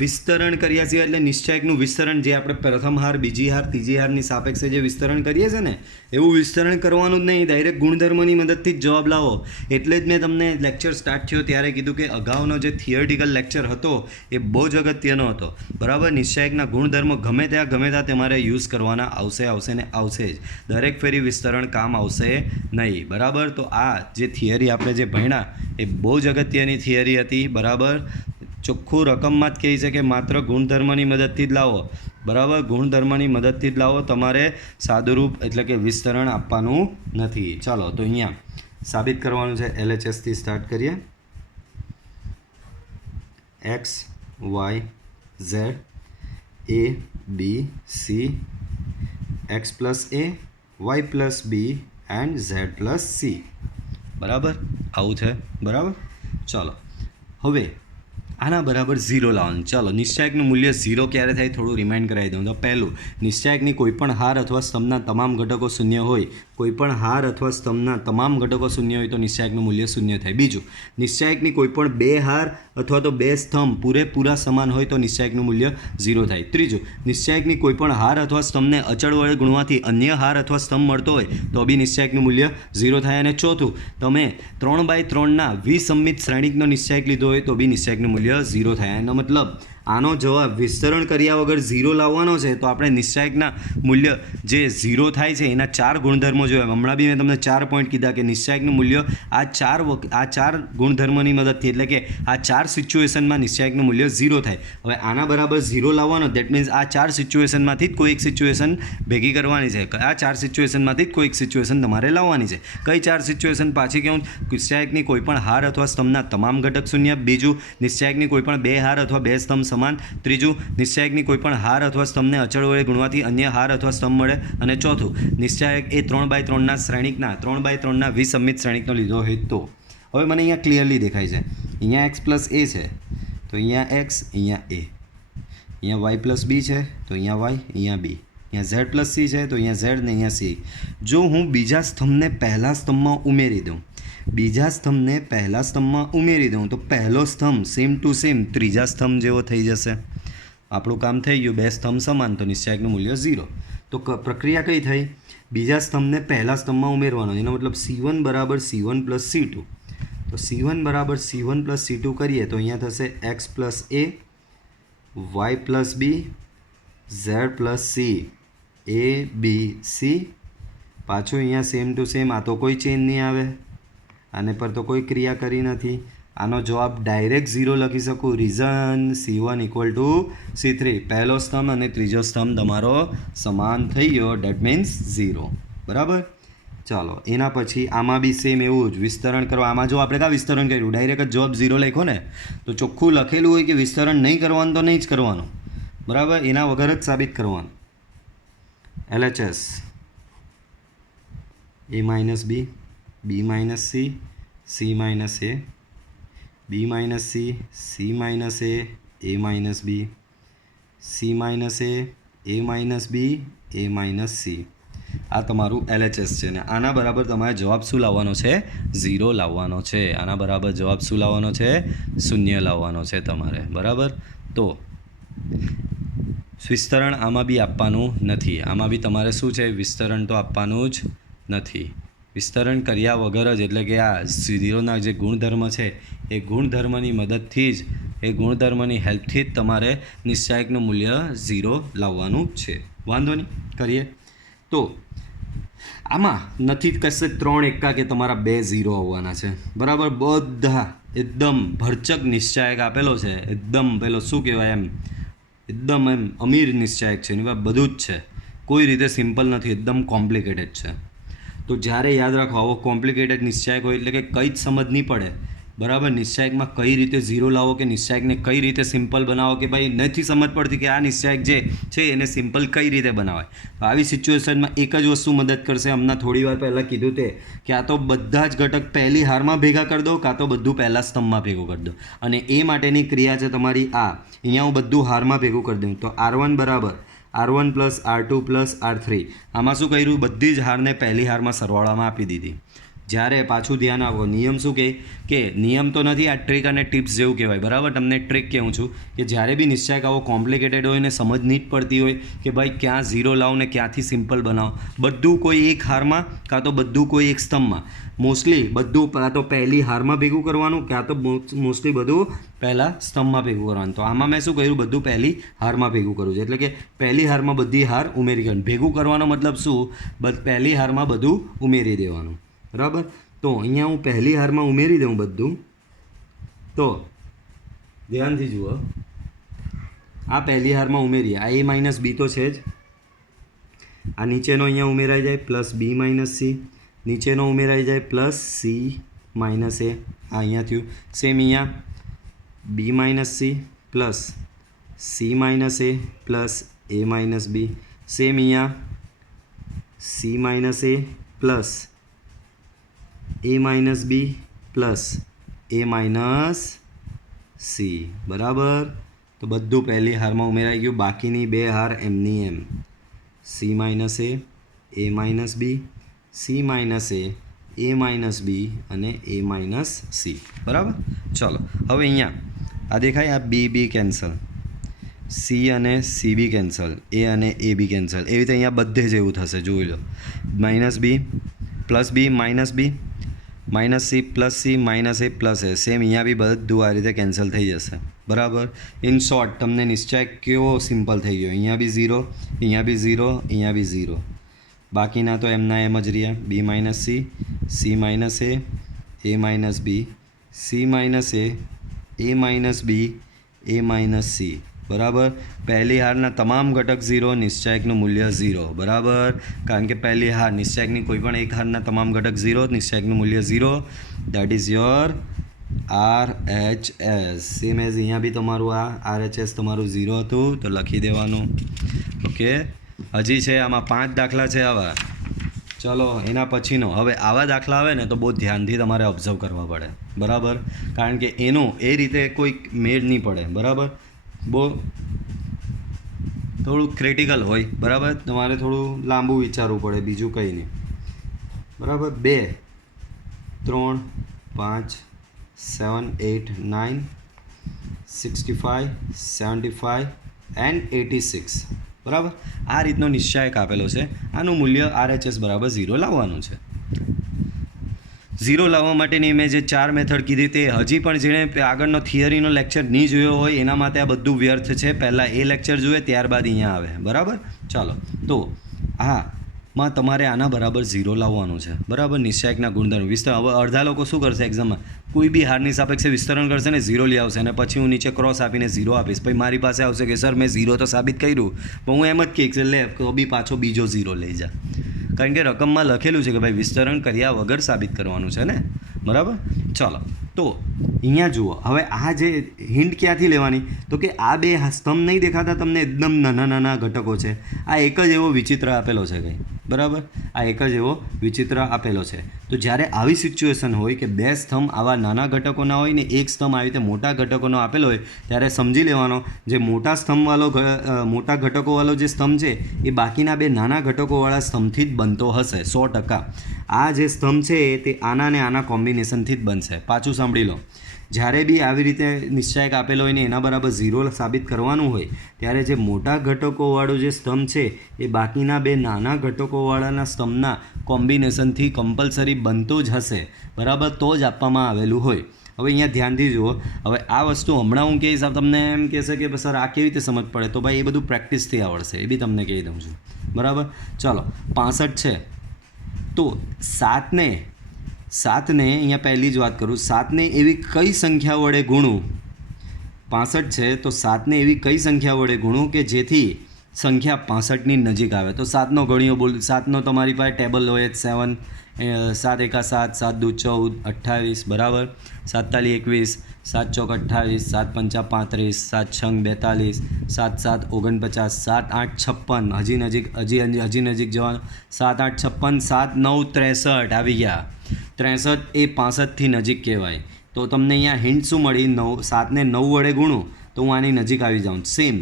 એટલે નિશ્ચાયકનું વિસ્તરણ, જે આપણે પ્રથમ હાર, બીજી હાર, ત્રીજી હારની સાપેક્ષે જે વિસ્તરણ કરીએ છીએ ને, એવું વિસ્તરણ કરવાનું જ નહીં. ડાયરેક્ટ ગુણધર્મની મદદથી જ જવાબ લાવો. એટલે જ મેં તમને લેક્ચર સ્ટાર્ટ થયો ત્યારે કીધું કે અગાઉનો જે થિયરિટિકલ લેક્ચર હતો એ બહુ જ અગત્યનો હતો. બરાબર. નિશ્ચાયકના ગુણધર્મો ગમે ત્યાં તમારે યુઝ કરવાના આવશે ને આવશે જ. દરેક ફેરી વિસ્તરણ કામ આવશે નહીં. બરાબર. તો આ જે થિયરી આપણે જે ભણ્યા એ બહુ જ અગત્યની થિયરી હતી. બરાબર. ચોખ્ખું રકમમાં જ કહે છે કે માત્ર ગુણધર્મની મદદથી જ લાવો. બરાબર. ગુણધર્મની મદદથી જ લાવો. તમારે સાદુરૂપ એટલે કે વિસ્તરણ આપવાનું નથી. ચાલો તો અહીંયા સાબિત કરવાનું છે. LHSથી સ્ટાર્ટ કરીએ. X Y Z A B C X plus A Y plus B and Z plus C. બરાબર. આવું છે. બરાબર. ચાલો હવે આના બરાબર 0 લાવવાનું. ચાલો નિશ્ચાયકનું મૂલ્ય 0 ક્યારે થાય થોડું રિમાઇન્ડ કરાવી દઉં. તો પહેલું, નિશ્ચાયકની કોઈપણ હાર અથવા સ્તંભના તમામ ઘટકો શૂન્ય હોય. કોઈપણ હાર અથવા સ્તંભના તમામ ઘટકો શૂન્ય હોય તો નિશ્ચાયકનું મૂલ્ય 0 થાય. બીજું, નિશ્ચાયકની કોઈપણ 2 હાર અથવા તો 2 સ્તંભ પૂરેપૂરા સમાન હોય તો નિશ્ચાયકનું મૂલ્ય 0 થાય. ત્રીજું, નિશ્ચાયકની કોઈપણ હાર અથવા સ્તંભને અચળ વડે ગુણવાથી અન્ય હાર અથવા સ્તંભ મળતો હોય તો બી નિશ્ચાયકનું મૂલ્ય 0 થાય. અને ચોથું, તમે 3/3ના વિસંમિત શ્રેણિકનો નિશ્ચાયક લીધો હોય તો બી નિશ્ચાયકનું મૂલ્ય 0 થાય. એનો મતલબ આનો જવાબ વિસ્તરણ કર્યા વગર 0 લાવવાનો છે. તો આપણે નિશ્ચાયકના મૂલ્ય જે 0 થાય છે એના 4 ગુણધર્મો જોયા. હમણાં બી મેં તમને 4 પોઈન્ટ કીધા કે નિશ્ચાયકનું મૂલ્ય આ ચાર ગુણધર્મોની મદદથી, એટલે કે આ 4 સિચ્યુએશનમાં નિશ્ચાયકનું મૂલ્ય 0 થાય. હવે આના બરાબર 0 લાવવાનો, દેટ મીન્સ આ 4 સિચ્યુએશનમાંથી જ કોઈ એક સિચ્યુએશન ભેગી કરવાની છે. આ 4 સિચ્યુએશનમાંથી જ કોઈ એક સિચ્યુએશન તમારે લાવવાની છે. કઈ 4 સિચ્યુએશન પાછી કહું? નિશ્ચાયકની કોઈપણ હાર અથવા સ્તંભના તમામ ઘટક શૂન્ય. બીજું, નિશ્ચાયકની કોઈપણ 2 હાર અથવા 2 સ્તંભ સમાન. ત્રીજું, નિશ્ચાયકની કોઈપણ હાર અથવા સ્તંભને અચળ વડે ગુણવાથી અન્ય હાર અથવા સ્તંભ મળે. અને ચોથું, નિશ્ચાયક એ 3/3ના શ્રેણિકના 3/3ના વિસંમિત શ્રેણિકનો લીધો હોય તો. હવે મને અહીંયા ક્લિયરલી દેખાય છે. અહીંયા x પ્લસ a છે તો અહીંયા x, અહીંયા a. અહીંયા y પ્લસ b છે તો અહીંયા y, અહીંયા b. અહીંયા z પ્લસ c છે તો અહીંયા z ને અહીંયા c. જો હું બીજા સ્તંભને પહેલા સ્તંભમાં ઉમેરી દઉં તો પહેલો સ્તંભ સેમ ટુ સેમ ત્રીજા સ્તંભ જેવો થઈ જશે. આપણું કામ થઈ ગયું. 2 સ્તંભ સમાન તો નિશ્ચાયકનું મૂલ્ય 0. તો પ્રક્રિયા કઈ થઈ? બીજા સ્તંભને પહેલા સ્તંભમાં ઉમેરવાનો. એનો મતલબ C1 બરાબર C1 પ્લસ C2. તો C1 બરાબર C1 પ્લસ C2 કરીએ તો અહીંયા થશે x plus a, y plus b, z plus c, a b c. પાછું અહીંયા સેમ ટુ સેમ. આ તો કોઈ ચેન્જ નહીં આવે. આને પર તો કોઈ ક્રિયા કરી નથી. આનો જવાબ ડાયરેક્ટ 0 લખી શકું. Reason C1 equal to C3. પહેલો સ્તંભ અને ત્રીજો સ્તંભ તમારો સમાન થઈ ગયો, ડેટ મીન્સ 0. બરાબર. ચાલો એના પછી આમાં બી સેમ એવું જ વિસ્તરણ કરો. આમાં જો આપણે કાં વિસ્તરણ કર્યું, ડાયરેક્ટ જ જવાબ 0 લખ્યો ને, તો ચોખ્ખું લખેલું હોય કે વિસ્તરણ નહીં કરવાનું તો નહીં જ કરવાનું. બરાબર. એના વગર જ સાબિત કરવાનું. LHS a minus b, b minus c, c minus a, b minus c, c minus a, a minus b, c minus a, a minus b, a minus c. આ તમારું LHS છે ને આના બરાબર તમારે જવાબ શું લાવવાનો છે? 0 લાવવાનો છે. આના બરાબર જવાબ શું લાવવાનો છે? 0 લાવવાનો છે તમારે. બરાબર. તો વિસ્તરણ આમાં બી આપવાનું નથી. આમાં બી તમારે શું છે? વિસ્તરણ તો આપવાનું જ નથી. વિસ્તરણ કર્યા વગર જ, એટલે કે આ 0ના જે ગુણધર્મ છે એ ગુણધર્મની મદદથી જ, એ ગુણધર્મની હેલ્પથી જ તમારે નિશ્ચાયકનું મૂલ્ય 0 લાવવાનું છે. વાંધો નહીં, કરીએ. તો આમાં નથી કશે 3 એકા કે તમારા 2 0 આવવાના છે. બરાબર. બધા એકદમ ભરચક નિશ્ચાયક આપેલો છે. એકદમ પેલો શું કહેવાય એમ, એકદમ એમ અમીર નિશ્ચાયક છે. એની બધું જ છે. કોઈ રીતે સિમ્પલ નથી, એકદમ કોમ્પ્લિકેટેડ છે. તો જ્યારે યાદ રાખો આવો કોમ્પ્લિકેટેડ નિશ્ચાયક હોય એટલે કે કંઈ જ સમજ નહીં પડે. બરાબર. નિશ્ચાયકમાં કઈ રીતે 0 લાવો કે નિશ્ચાયકને કઈ રીતે સિમ્પલ બનાવો, કે ભાઈ નથી સમજ પડતી કે આ નિશ્ચાયક જે છે એને સિમ્પલ કઈ રીતે બનાવાય. તો આવી સિચ્યુએશનમાં એક જ વસ્તુ મદદ કરશે. હમણાં થોડી વાર પહેલાં કીધું તે કે આ તો બધા જ ઘટક પહેલી હારમાં ભેગા કરી દો, કાં તો બધું પહેલાં સ્તંભમાં ભેગું કરી દો. અને એ માટેની ક્રિયા છે તમારી આ. અહીંયા હું બધું હારમાં ભેગું કરી દઉં તો R1 બરાબર R1 plus R2 plus R3. આમાં શું કર્યું, બધી જ હારને પહેલી હારમાં સરવાળામાં આપી દીધી. જ્યારે પાછું ધ્યાન આપો, નિયમ શું કહે કે નિયમ તો નથી, આ ટ્રીક અને ટિપ્સ જેવું કહેવાય, બરાબર. તમને ટ્રીક કહું છું કે જ્યારે બી નિશ્ચયક આવો કોમ્પ્લિકેટેડ હોય ને સમજ નહીં જ પડતી હોય કે ભાઈ ક્યાં ઝીરો લાવો ને ક્યાંથી સિમ્પલ બનાવો, બધું કોઈ એક હારમાં કાં તો બધું કોઈ એક સ્તંભમાં, મોસ્ટલી બધું કાં તો પહેલી હારમાં ભેગું કરવાનું કાં તો મોસ્ટલી બધું પહેલાં સ્તંભમાં ભેગું કરવાનું. તો આમાં મેં શું કર્યું, બધું પહેલી હારમાં ભેગું કરું છું, એટલે કે પહેલી હારમાં બધી હાર ઉમેરી કરવાનું. ભેગું કરવાનો મતલબ શું, પહેલી હારમાં બધું ઉમેરી દેવાનું, બરાબર. તો અહીંયા હું પહેલી હારમાં ઉમેરી દઉં બધું. તો ધ્યાનથી જુઓ, આ પહેલી હારમાં ઉમેરીએ, આ A માઇનસ બી તો છે જ, આ નીચેનો અહીંયા ઉમેરાઈ જાય પ્લસ B માઇનસ C, નીચેનો ઉમેરાઈ જાય પ્લસ C માઇનસ A, આ અહીંયા થયું. સેમ અહીંયા B minus C plus C minus A plus A minus B, same અહીંયા C minus A plus A minus B plus A minus C, બરાબર. તો બધું પહેલી હારમાં ઉમેરાઈ ગયું, બાકીની બે હાર એમની એમ, C minus A minus B, C minus A minus B અને A માઇનસ C, બરાબર. ચલો હવે અહીંયા આ દેખાય, આ B કેન્સલ, C અને CB કેન્સલ, A અને AB કેન્સલ, એવી રીતે અહીંયા બધે જ એવું થશે, જોઈ લો. Minus B plus B minus B minus C plus C minus A plus A, same અહીંયા બી બધું આ રીતે કેન્સલ થઈ જશે, બરાબર. ઇન શોર્ટ તમને નિશ્ચય કેવો સિમ્પલ થઈ ગયો, અહીંયા બી 0, અહીંયા બી 0, અહીંયા બી 0, બાકીના તો એમના એમ જ રહ્યા. B minus C minus A minus B, C minus A minus B, A minus C, બરાબર. પહેલી હારના તમામ ઘટક 0, નિશ્ચયકનું મૂલ્ય 0, બરાબર. કારણ કે પહેલી હાર નિશ્ચયકની કોઈ પણ એક હારના તમામ ઘટક 0, નિશ્ચયકનું મૂલ્ય 0, that is your RHS. Same as અહીંયા બી તમારું આ RHS તમારું 0 હતું, તો લખી દેવાનું. ઓકે, હજી છે આમાં 5 દાખલા છે આવા. ચલો એના પછીનો, હવે આવા દાખલા આવે ને તો બહુ ધ્યાનથી તમારે ઓબ્ઝર્વ કરવા પડે, બરાબર. કારણ કે એનું એ રીતે કોઈ મેળ નહીં પડે, બરાબર. બહુ થોડું ક્રિટિકલ હોય, બરાબર. તમારે થોડું લાંબુ વિચારવું પડે, બીજું કંઈ નહીં, બરાબર. 2 3 5 7 8 9 65 75 એન્ડ 86, બરાબર. આ રીતનો નિશ્ચયક આપેલો છે, આનું મૂલ્ય RHS બરાબર 0 લાવવાનું છે. 0 લાવવા માટેની મેં જે 4 મેથડ કીધી તે હજી પણ જેણે આગળનો થિયરીનો લેક્ચર નહીં જોયો હોય એના માટે આ બધું વ્યર્થ છે. પહેલાં એ લેક્ચર જોઈએ, ત્યારબાદ અહીંયા આવે, બરાબર. ચાલો, તો આમાં તમારે આના બરાબર 0 લાવવાનું છે, બરાબર. નિશ્ચયકના ગુણધર્મ વિસ્તરણ. હવે અડધા લોકો શું કરશે એક્ઝામમાં, કોઈ બી હારની સાપેક્ષે વિસ્તરણ કરશે ને 0 લઈ આવશે, અને પછી હું નીચે ક્રોસ આપીને 0 આપીશ, પછી મારી પાસે આવશે કે સર મેં 0 તો સાબિત કર્યું, પણ હું એમ જ કહીશ લે તો બી પાછો બીજો 0 લઈ જા. કારણ કે રકમમાં લખેલું છે કે ભાઈ વિસ્તરણ કર્યા વગર સાબિત કરવાનું છે ને, બરાબર. ચાલો, તો અહીંયા જુઓ, હવે આ જે હિન્ટ ક્યાંથી લેવાની, તો કે આ બે સ્તંભ નહીં દેખાતા તમને, એકદમ નાના નાના ઘટકો છે. આ એક જ એવો વિચિત્ર આપેલો છે કંઈ, બરાબર. આ એક જ એવો વિચિત્ર આપેલો છે. તો જ્યારે આવી સિચ્યુએશન હોય કે બે સ્તંભ આવા નાના ઘટકોના હોય ને એક સ્તંભ આવી રીતે મોટા ઘટકોનો આપેલો હોય, ત્યારે સમજી લેવાનો જે મોટા મોટા ઘટકોવાળો જે સ્તંભ છે એ બાકીના બે નાના ઘટકોવાળા સ્તંભથી જ બનતો હશે 100%. આ જે સ્તંભ છે તે આના ને આના કોમ્બિનેશનથી જ બનશે. પાછું સાંભળી લો, જ્યારે બી આવી રીતે નિશ્ચયક આપેલો હોય ને એના બરાબર 0 સાબિત કરવાનું હોય, ત્યારે જે મોટા ઘટકોવાળો જે સ્તંભ છે એ બાકીના બે નાના ઘટકોવાળાના સ્તંભના કોમ્બિનેશનથી કમ્પલસરી બનતો જ હશે, બરાબર. તો જ આપવામાં આવેલું હોય. હવે અહીંયા ધ્યાનથી જુઓ, હવે આ વસ્તુ હમણાં હું કહીશ, તમને એમ કહેશે કે સર આ કેવી રીતે સમજ પડે, તો ભાઈ એ બધું પ્રેક્ટિસથી આવડશે, એ બી તમને કહી દઉં છું, બરાબર. ચાલો, 65 છે તો 7ને અહીંયા પહેલી જ વાત કરું, 7ને એવી કઈ સંખ્યા વડે ગુણું, 65 છે તો 7ને એવી કઈ સંખ્યા વડે ગુણું કે જેથી સંખ્યા 65ની નજીક આવે. તો 7નો ગણ્યો બોલ, 7નો તમારી પાસે ટેબલ હોય 7, 7 એકા 7, 7 દુ 14, 28, બરાબર. 7 તાલી 21, 7 ચોક 28, 7 પંચા 35, 7 છંગ 42, 7 7 49, 7 8 56, હજી નજીક જવાનું, 7 8 56, 7 9 63 આવી ગયા. 63 એ 65થી નજીક કહેવાય. તો તમને અહીંયા હિન્ટ શું મળી, 7ને 9 વડે ગુણું તો હું આની નજીક આવી જાઉં. સેમ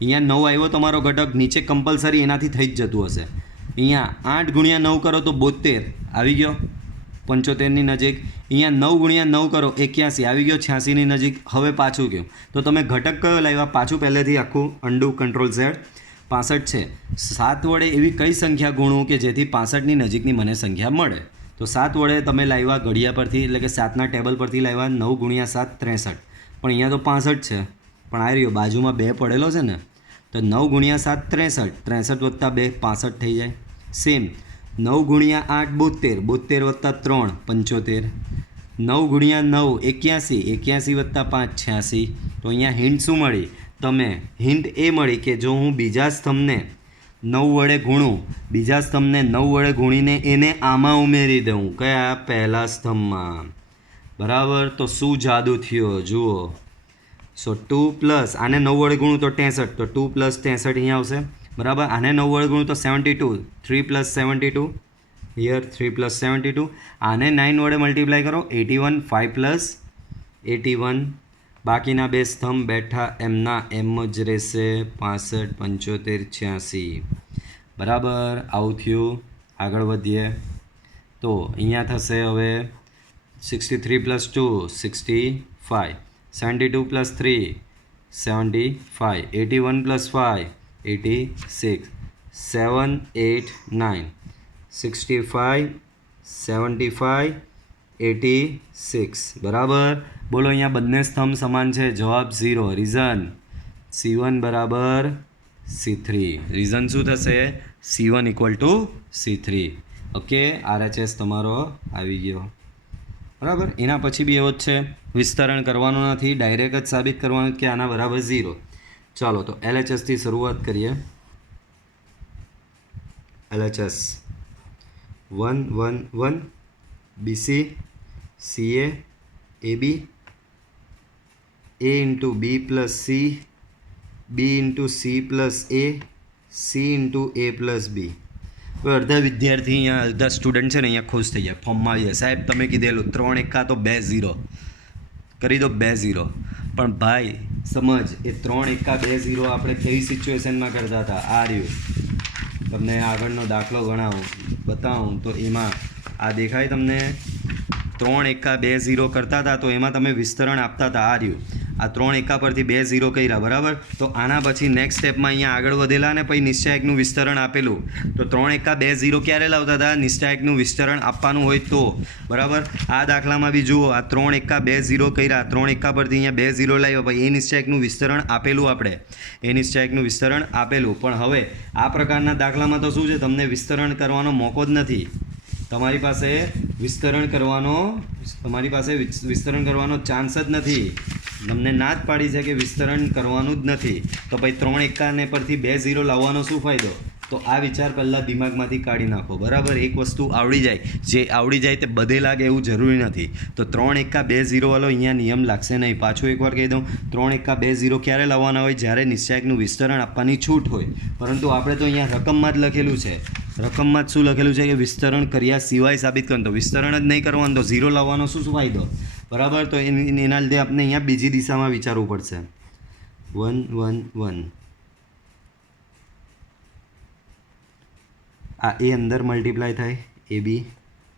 અહીંયા 9 આવ્યો તમારો ઘટક, નીચે કમ્પલસરી એનાથી થઈ જ જતું હશે. અહીંયા 8 ગુણ્યા 9 કરો તો 72 આવી ગયો 75ની નજીક. અહીંયા 9 ગુણ્યા 9 કરો 81 આવી ગયો 86ની નજીક. હવે પાછું કહ્યું તો તમે ઘટક કયો લાવ્યા, પાછું પહેલેથી આખું અંડુ કંટ્રોલ ઝેડ 65 છે. 7 વડે એવી કઈ સંખ્યા ગુણું કે જેથી 65ની નજીકની મને સંખ્યા મળે? તો 7 વડે તમે લાવ્યા ઘડિયા પરથી, એટલે કે 7ના ટેબલ પરથી લાવ્યા 9 ગુણ્યા 7 63, પણ અહીંયા તો 65 છે, પણ આ રહ્યો બાજુમાં 2 પડેલો છે ને, તો 9 ગુણ્યા 7 63, 63 વત્તા 2 65 થઈ જાય. સેમ 9 ગુણ્યા 8 72, 72 વત્તા 3 75, 9 ગુણ્યા 9 81, 81 વત્તા 5 86. તો અહીંયા હિન્ટ શું મળી તમે? હિન્ટ એ મળી કે જો હું બીજા સ્તંભને 9 વડે ગુણું, બીજા સ્તંભને 9 વડે ગુણીને એને આમાં ઉમેરી દઉં, કયા? પહેલા સ્તંભમાં. બરાબર, તો શું જાદુ થયો જુઓ. સો 2 પ્લસ આને 9 વડે ગુણું તો 63, તો 2 પ્લસ 63 અહીંયા આવશે. બરાબર, આને 9 વડે ગુણું તો 72, 3 પ્લસ 72 હિયર, 3 પ્લસ 72. આને 9 વડે મલ્ટીપ્લાય કરો 81, 5 પ્લસ 81. બાકીના બે સ્તંભ બેઠા એમના એમ જ રહેશે 65, 75, 86. બરાબર, આવું થયું. આગળ વધીએ તો અહીંયા થશે હવે 63 પ્લસ 2 65, 72 પ્લસ 3 75, 81 પ્લસ 5 86, 7 8 9 65 75 86. બરાબર, બોલો અહીંયા બંને સ્તંભ સમાન છે, જવાબ 0. રીઝન C1 બરાબર C3. રીઝન શું થશે? C1 equal to C3. Okay, RHS તમારો આવી ગયો. બરાબર, એના પછી બી એવો જ છે, વિસ્તરણ કરવાનું નથી, ડાયરેક્ટ જ સાબિત કરવાનું કે આના બરાબર 0. ચાલો તો LHSથી શરૂઆત કરીએ. LHS 1 1 1 BC CA AB A into B plus C, B into C plus A, C into A plus B. હવે અડધા વિદ્યાર્થી અહીંયા, અડધા સ્ટુડન્ટ છે ને અહીંયા ખુશ થઈ જાય, ફોર્મમાં આવી જાય, સાહેબ તમે કીધેલું 3 એકા તો 2 0 કરી દો, 2 0. પણ ભાઈ સમજ, એ 3 એકા 2 0 આપણે કેવી સિચ્યુએશનમાં કરતા હતા? આ રહ્યું, તમને આગળનો દાખલો ગણાવું બતાવું તો એમાં આ દેખાય તમને, 3 એકા 2 0 કરતા હતા તો એમાં તમે વિસ્તરણ આપતા હતા. આ રહ્યું, આ 3 એકા પરથી 2 0 કર્યા. બરાબર, તો આના પછી નેક્સ્ટ સ્ટેપમાં અહીંયા આગળ વધેલા ને પછી નિશ્ચાયકનું વિસ્તરણ આપેલું. તો 3 એકા 2 0 ક્યારે લાવતા હતા? નિશ્ચાયકનું વિસ્તરણ આપવાનું હોય તો. બરાબર, આ દાખલામાં બી જુઓ, આ 3 એકા 2 0 કર્યા, 3 એકા પરથી અહીંયા 2 0 લાવ્યા, પછી એ નિશ્ચાયકનું વિસ્તરણ આપેલું, આપણે એ નિશ્ચાયકનું વિસ્તરણ આપેલું. પણ હવે આ પ્રકારના દાખલામાં તો શું છે, તમને વિસ્તરણ કરવાનો મોકો જ નથી. તમારી પાસે વિસ્તરણ કરવાનો ચાન્સ જ નથી. તમને ના જ પાડી છે કે વિસ્તરણ કરવાનું જ નથી, તો પછી 3 એકાને પરથી 2 0 લાવવાનો શું ફાયદો? તો આ વિચાર પહેલાં દિમાગમાંથી કાઢી નાખો. બરાબર, એક વસ્તુ આવડી જાય, જે આવડી જાય તે બધે લાગે એવું જરૂરી નથી. તો 3 એકા 2 0 વાળો અહીંયા નિયમ લાગશે નહીં. પાછું એકવાર કહી દઉં, 3 એકા 2 0 ક્યારે લાવવાના હોય? જ્યારે નિશ્ચાયકનું વિસ્તરણ આપવાની છૂટ હોય. પરંતુ આપણે તો અહીંયા રકમમાં જ લખેલું છે. રકમમાં જ શું લખેલું છે કે વિસ્તરણ કર્યા સિવાય સાબિત કરવાનું. તો વિસ્તરણ જ નહીં કરવાનું તો 0 લાવવાનો શું ફાયદો? બરાબર, તો એના લીધે આપણે અહીંયા બીજી દિશામાં વિચારવું પડશે. 1 1 1 આ એ અંદર મલ્ટીપ્લાય થાય AB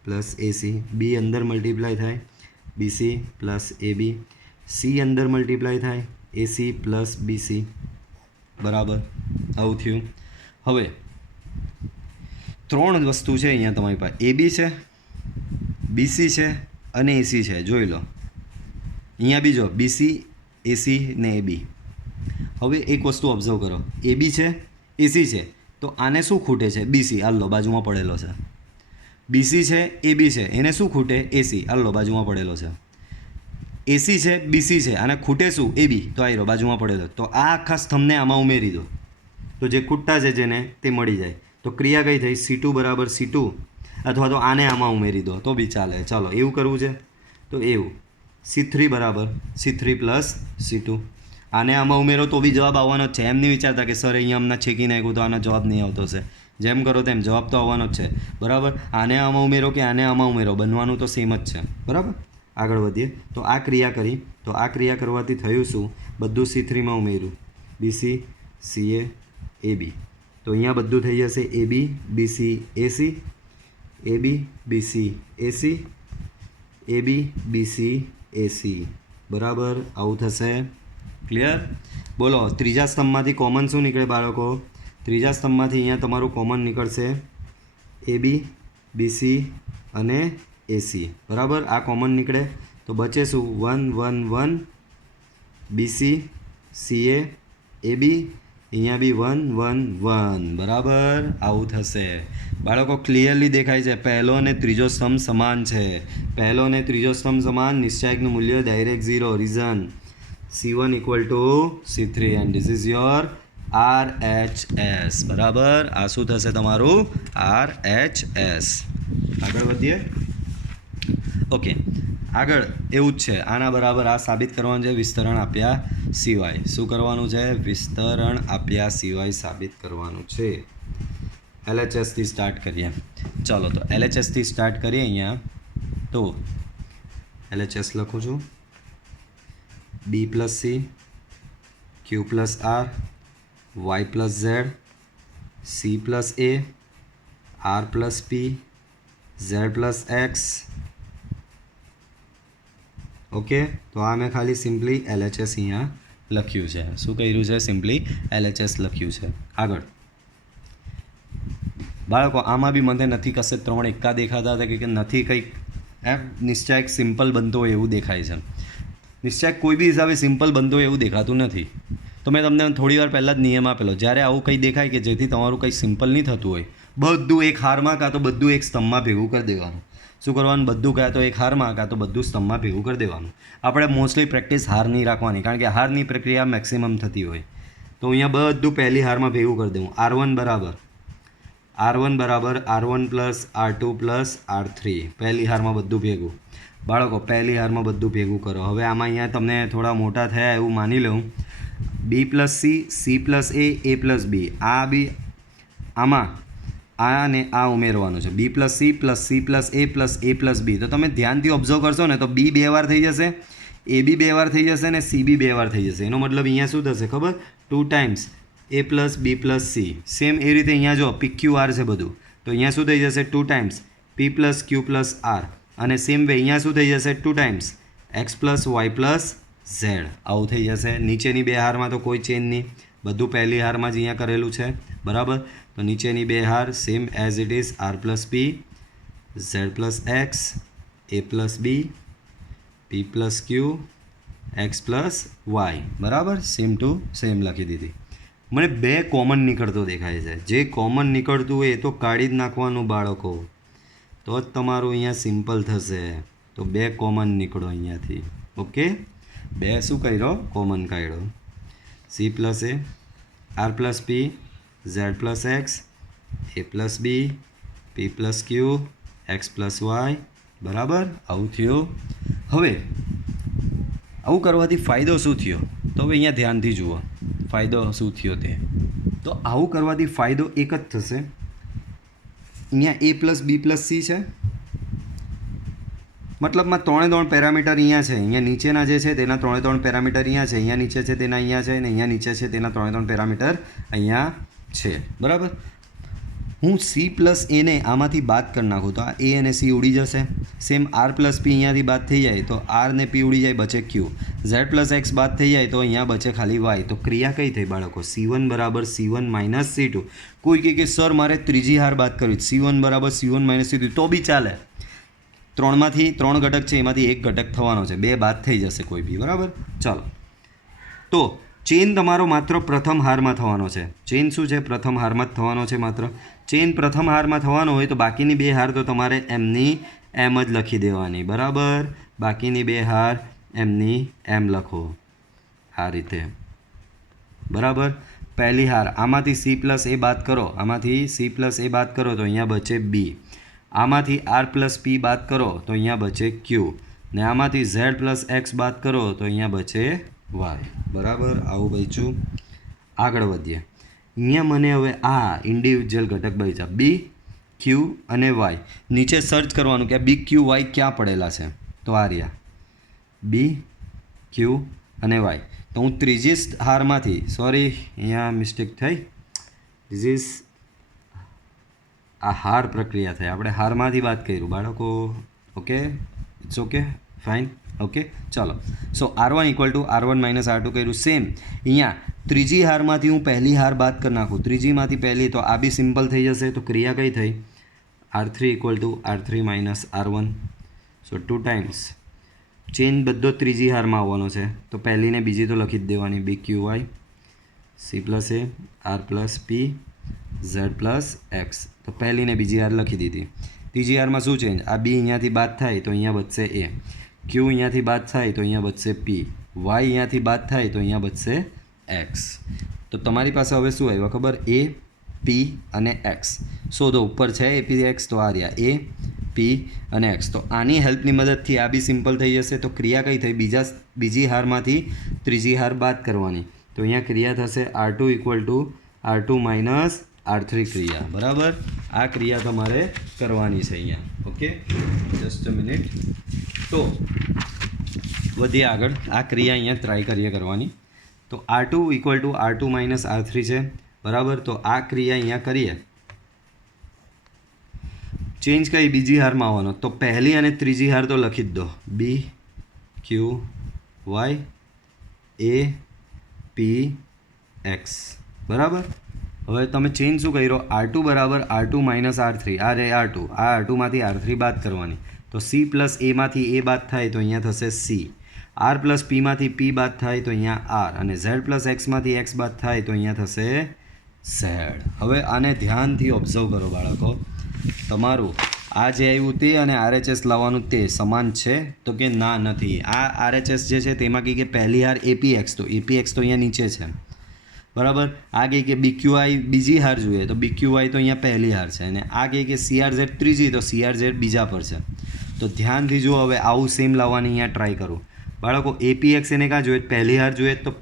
પ્લસ AC, B અંદર મલ્ટીપ્લાય થાય BC પ્લસ AB, C અંદર મલ્ટીપ્લાય થાય AC પ્લસ BC. બરાબર, આવું થયું. હવે 3 વસ્તુ છે અહીંયા તમારી પાસે, AB છે, BC છે અને AC છે. જોઈ લો અહીંયા બીજો BC AC ને AB. હવે એક વસ્તુ ઓબ્ઝર્વ કરો, AB છે AC છે, તો આને શું ખૂટે છે? BC. હાલો બાજુમાં પડેલો છે. BC છે AB છે, એને શું ખૂટે? AC. હાલો બાજુમાં પડેલો છે. AC છે BC છે, આને ખૂટે શું? AB. તો આ રહ્યો બાજુમાં પડેલો. તો આ આખા સ્તંભને આમાં ઉમેરી દો, તો જે ખૂટતા છે જેને તે મળી જાય. તો ક્રિયા કઈ થઈ? C2 બરાબર C2, અથવા તો આને આમાં ઉમેરી દો તો બી ચાલે. ચાલો એવું કરવું છે તો એવું, C3 બરાબર C3 પ્લસ C2, આને આમાં ઉમેરો તો બી જવાબ આવવાનો જ છે. એમ નહીં વિચારતા કે સર અહીંયા અમને છેકી નાખ્યું તો આનો જવાબ નહીં આવતો છે. જેમ કરો તેમ જવાબ તો આવવાનો જ છે. બરાબર, આને આમાં ઉમેરો કે આને આમાં ઉમેરો, બનવાનું તો સેમ જ છે. બરાબર, આગળ વધીએ. તો આ ક્રિયા કરી, તો આ ક્રિયા કરવાથી થયું શું? બધું C3માં ઉમેર્યું, BC CA AB. તો અહીંયા બધું થઈ જશે AB BC AC, AB BC AC, AB BC AC. બરાબર, આવું થશે. ક્લિયર? બોલો, ત્રીજા સ્તંભમાંથી કોમન શું નીકળે બાળકો? ત્રીજા સ્તંભમાંથી અહીંયા તમારું કોમન નીકળશે AB BC અને AC. બરાબર, આ કોમન નીકળે તો બચે શું? 1 1 1 BC CA AB, અહીંયા બી 1 1 1. બરાબર, આવું થશે. બાળકો ક્લિયરલી દેખાય છે પહેલો અને ત્રીજો સ્તંભ સમાન છે. પહેલો અને ત્રીજો સ્તંભ સમાન, નિશ્ચાયકનું મૂલ્ય direct 0. Reason C1 = C3 and this is your RHS. બરાબર, આ શું થશે તમારું? RHS. આગળ વધીએ. ઓકે, આગળ એવું જ છે, આના બરાબર આ સાબિત કરવાનું છે વિસ્તરણ આપ્યા સિવાય. શું કરવાનું છે? વિસ્તરણ આપ્યા સિવાય સાબિત કરવાનું છે. LHSથી સ્ટાર્ટ કરીએ. ચાલો, તો LHSથી સ્ટાર્ટ કરીએ. અહીંયા તો LHS લખું છું, B + C Q + R Y + Z C + A R + P Z + X. Okay, તો આ મેં ખાલી સિમ્પલી LHS અહીંયા લખ્યું છે. શું કર્યું છે? સિમ્પલી LHS લખ્યું છે. આગળ બાળકો, આમાં બી મને નથી કશે 3 એકા દેખાતા હતા કે નથી કંઈક એમ નિશ્ચાયક સિમ્પલ બનતો હોય એવું દેખાય છે. નિશ્ચાયક કોઈ બી હિસાબે સિમ્પલ બનતો હોય એવું દેખાતું નથી. તો મેં તમને થોડી વાર પહેલાં જ નિયમ આપેલો, જ્યારે આવું કંઈ દેખાય કે જેથી તમારું કંઈ સિમ્પલ નહીં થતું હોય, બધું એક હારમાં કાં તો બધું એક સ્તંભમાં ભેગું કરી દેવાનું. શું કરવાનું? બધું કાં તો એક હારમાં કાં તો બધું સ્તંભમાં ભેગું કરી દેવાનું. આપણે મોસ્ટલી પ્રેક્ટિસ હારની રાખવાની, કારણ કે હારની પ્રક્રિયા મેક્સિમમ થતી હોય. તો અહીંયા બધું પહેલી હારમાં ભેગું કરી દેવું. R1 બરાબર R1 + R2 + R3. પહેલી હારમાં બધું ભેગું. બાળકો, પહેલી હારમાં બધું ભેગું કરો. હવે આમાં અહીંયા તમને થોડા મોટા થયા એવું માની લઉં. B + C C + A A + B. આ બી આમાં આ અને આ ઉમેરવાનું છે. B + C + C + A + A + B. તો તમે ધ્યાનથી ઓબ્ઝર્વ કરશો ને તો B 2 વાર થઈ જશે, AB 2 વાર થઈ જશે અને C બી 2 વાર થઈ જશે. એનો મતલબ અહીંયા શું થશે ખબર? 2 times A + B + C. Same એ રીતે અહીંયા જો PQR છે બધું, તો અહીંયા શું થઈ જશે? 2 ટાઈમ્સ P + Q + R. અને સેમ વે અહીંયા શું થઈ જશે? 2 ટાઈમ્સ X + Y + Z. આવું થઈ જશે. નીચેની 2 હારમાં તો કોઈ ચેન્જ નહીં, બધું પહેલી હારમાં જ અહીંયા કરેલું છે. બરાબર, તો નીચેની 2 હાર same as it is R + P Z + X A + B P + Q X + Y. બરાબર, સેમ ટુ સેમ લખી દીધી. મને 2 કોમન નીકળતો દેખાય છે. જે કોમન નીકળતું હોય એ તો કાઢી જ નાખવાનું બાળકો, તો જ તમારું અહીંયા સિમ્પલ થશે. તો 2 કોમન નીકળો અહીંયાથી. ઓકે, 2 શું કર્યો? કોમન કાઢ્યો. C + A R + P Z + X A + B P + Q X + Y. બરાબર, આવું થયું. હવે આવું કરવાથી ફાયદો શું થયો? તો હવે અહીંયા ધ્યાનથી જુઓ ફાયદો શું થયો તે. તો આવું કરવાથી ફાયદો એક જ થશે. અહીંયા A + B + C છે, મતલબમાં 3 પેરામીટર અહીંયા છે. અહીંયા નીચેના જે છે તેના 3 પેરામીટર અહીંયા છે, અહીંયા નીચે છે તેના અહીંયા છે, અને અહીંયા નીચે છે તેના 3 પેરામીટર અહીંયા છે. બરાબર, હું C + A ને આમાંથી બાદ કરી નાખું તો આ A અને C ઉડી જશે. સેમ R + P અહીંયાથી બાદ થઈ જાય તો R ને P ઉડી જાય, બચે Q. Z + X બાદ થઈ જાય તો અહીંયા બચે ખાલી Y. તો ક્રિયા કઈ થઈ બાળકો? C1 = C1 - C2. કોઈ કહે કે સર મારે ત્રીજી હાર બાદ કરવી, C1 = C1 - C2, તો બી ચાલે. 3માંથી 3 ઘટક છે, એમાંથી એક ઘટક થવાનો છે, 2 બાદ થઈ જશે કોઈ બી. બરાબર, ચાલો. તો ચેન તમારો માત્ર પ્રથમ હારમાં થવાનો છે. ચેન શું છે? પ્રથમ હારમાં જ થવાનો છે. માત્ર ચેન પ્રથમ હારમાં થવાનો હોય તો બાકીની 2 હાર તો તમારે એમની એમ જ લખી દેવાની. બરાબર, બાકીની 2 હાર એમની એમ લખો આ રીતે. બરાબર, પહેલી હાર આમાંથી C + A બાદ કરો, આમાંથી C + A બાદ કરો તો અહીંયા બચે B. આમાંથી R + P બાદ કરો તો અહીંયા બચે Q. ને આમાંથી Z + X બાદ કરો તો અહીંયા બચે Y. બરાબર, આવું બચ્યું. આગળ વધીએ. અહીંયા મને હવે આ ઇન્ડિવિજ્યુઅલ ઘટક બચ્યા B Q અને Y. નીચે સર્ચ કરવાનું કે B Q Y ક્યાં પડેલા છે, તો આ રહ્યા બી ક્યુ અને વાય. તો હું ત્રીજી હારમાંથી, સોરી અહીંયા મિસ્ટેક થઈ, ધીસ ઇઝ આ હાર પ્રક્રિયા થઈ, આપણે હારમાંથી વાત કર્યું બાળકો. Okay, it's okay, fine, okay. ચાલો, સો R1 = R1 - R2 કર્યું. સેમ અહીંયા ત્રીજી હારમાંથી હું પહેલી હાર બાદ કરી નાખું, ત્રીજીમાંથી પહેલી, તો આ બી સિમ્પલ થઈ જશે. તો ક્રિયા કઈ થઈ? R3 = R3 - R1. સો 2 ટાઈમ્સ ચેન્જ બધો ત્રીજી હારમાં આવવાનો છે. તો પહેલીને બીજી તો લખી જ દેવાની, બી Q Y C + A R + P Z + X. તો પહેલીને બીજી હાર લખી દીધી. ત્રીજી હારમાં શું ચેન્જ? આ બી અહીંયાથી બાદ થાય તો અહીંયા બચશે A, ક્યુ અહીંયાથી બાદ થાય તો અહીંયા બચશે P, વાય અહીંયાથી બાદ થાય તો અહીંયા બચશે X. તો તમારી પાસે હવે શું આવ્યું ખબર? A, P અને X. શોધો. ઉપર છે APX, તો આ રહ્યા A, P અને X. તો આની હેલ્પની મદદથી આ બી સિમ્પલ થઈ જશે. તો ક્રિયા કઈ થઈ? બીજી હારમાંથી ત્રીજી હાર બાદ કરવાની. તો અહીંયા ક્રિયા થશે R2 = R2 - R3 ક્રિયા. બરાબર, આ ક્રિયા તમારે કરવાની છે અહીંયા. Okay, just a minute. તો વધીએ આગળ. આ ક્રિયા અહીંયા ટ્રાય કરીએ કરવાની. તો R2 = R2 - R3 છે. બરાબર, તો આ ક્રિયા અહીંયા કરીએ. ચેન્જ કઈ? બીજી હારમાં આવવાનો. તો પહેલી અને ત્રીજી હાર તો લખી જ દો, B Q Y A P X. બરાબર, હવે તમે ચેન્જ શું કર્યો? R2 = R2 - R3. આ રે R2, આ R2માંથી R3 બાદ કરવાની. તો C + A માંથી A બાદ થાય તો અહીંયા થશે C, R + P માંથી P બાદ થાય તો અહીંયા R, અને Z + X માંથી X બાદ થાય તો અહીંયા થશે Z. હવે આને ધ્યાનથી ઓબ્ઝર્વ કરો બાળકો. તમારું આ જે આવ્યું તે અને RHS લાવવાનું તે સમાન છે? તો કે ના, નથી. આ RHS જે છે તેમાં કહે કે પહેલી હાર APX, તો APX તો અહીંયા નીચે છે. બરાબર, આ કહે કે BQI બીજી હાર જોઈએ, તો BQI તો અહીંયા પહેલી હાર છે. અને આ કહે કે CRZ ત્રીજી, તો CRZ બીજા પર છે. તો ધ્યાનથી જુઓ. હવે આવું સેમ લાવવાની અહીંયા ટ્રાય કરું બાળકો. APX એને કાં જોઈએ? પહેલી હાર જોઈએ, તો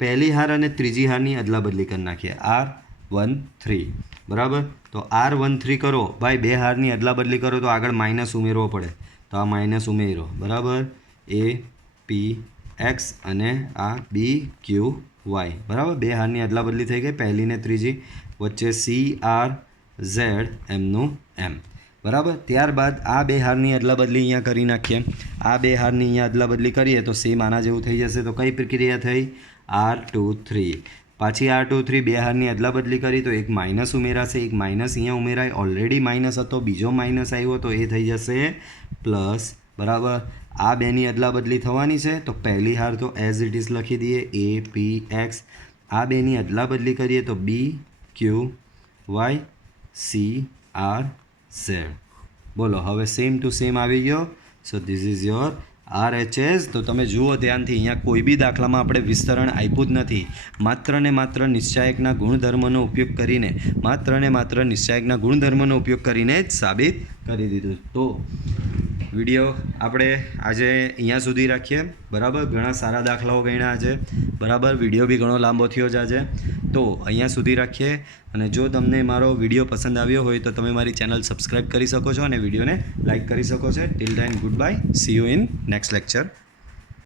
પહેલી હાર અને ત્રીજી હારની અદલા બદલી કરી નાખીએ. R13. બરાબર, તો R13 કરો ભાઈ, બે હારની અદલા બદલી કરો તો આગળ માઇનસ ઉમેરવો પડે. તો આ માઇનસ ઉમેરો. બરાબર, A P X અને આ B Q Y. બરાબર, બે હારની અદલા બદલી થઈ ગઈ, પહેલી ને ત્રીજી. વચ્ચે C R Z એમનું એમ. બરાબર, ત્યારબાદ આ બે હારની અદલા બદલી અહીંયા કરી નાખીએ. આ બે હારની અહીંયા અદલા બદલી કરીએ તો સેમ આના જેવું થઈ જશે. તો કઈ પ્રક્રિયા થઈ? R23. પાછી R23 બે હારની અદલા બદલી કરી તો એક માઇનસ ઉમેરાશે, એક માઇનસ અહીંયા ઉમેરાય. ઓલરેડી માઇનસ હતો, બીજો માઇનસ આવ્યો તો એ થઈ જશે પ્લસ. બરાબર, આ બેની અદલા બદલી થવાની છે. તો પહેલી હાર તો એઝ ઇટ ઇઝ લખી દઈએ, A P X. આ બેની અદલા બદલી કરીએ તો B Q Y C R Z. બોલો, હવે સેમ ટુ સેમ આવી ગયો. So this is your RHS. તો તમે જુઓ ધ્યાનથી, અહીંયા કોઈ બી દાખલામાં આપણે વિસ્તરણ આપ્યું જ નથી. માત્ર ને માત્ર નિશ્ચાયકના ગુણધર્મનો ઉપયોગ કરીને, ઉપયોગ કરીને જ સાબિત કરી દીધું. તો વિડીયો આપણે આજે અહીંયા સુધી રાખીએ. બરાબર, ઘણા સારા દાખલાઓ ગણ્યા આજે. બરાબર, વિડીયો બી ઘણો લાંબો થયો છે આજે. તો અહીંયા સુધી રાખીએ. અને જો તમને મારો વિડીયો પસંદ આવ્યો હોય તો તમે મારી ચેનલ સબસ્ક્રાઈબ કરી શકો છો અને વિડીયોને લાઇક કરી શકો છો. Till then, good bye. C you in next lecture.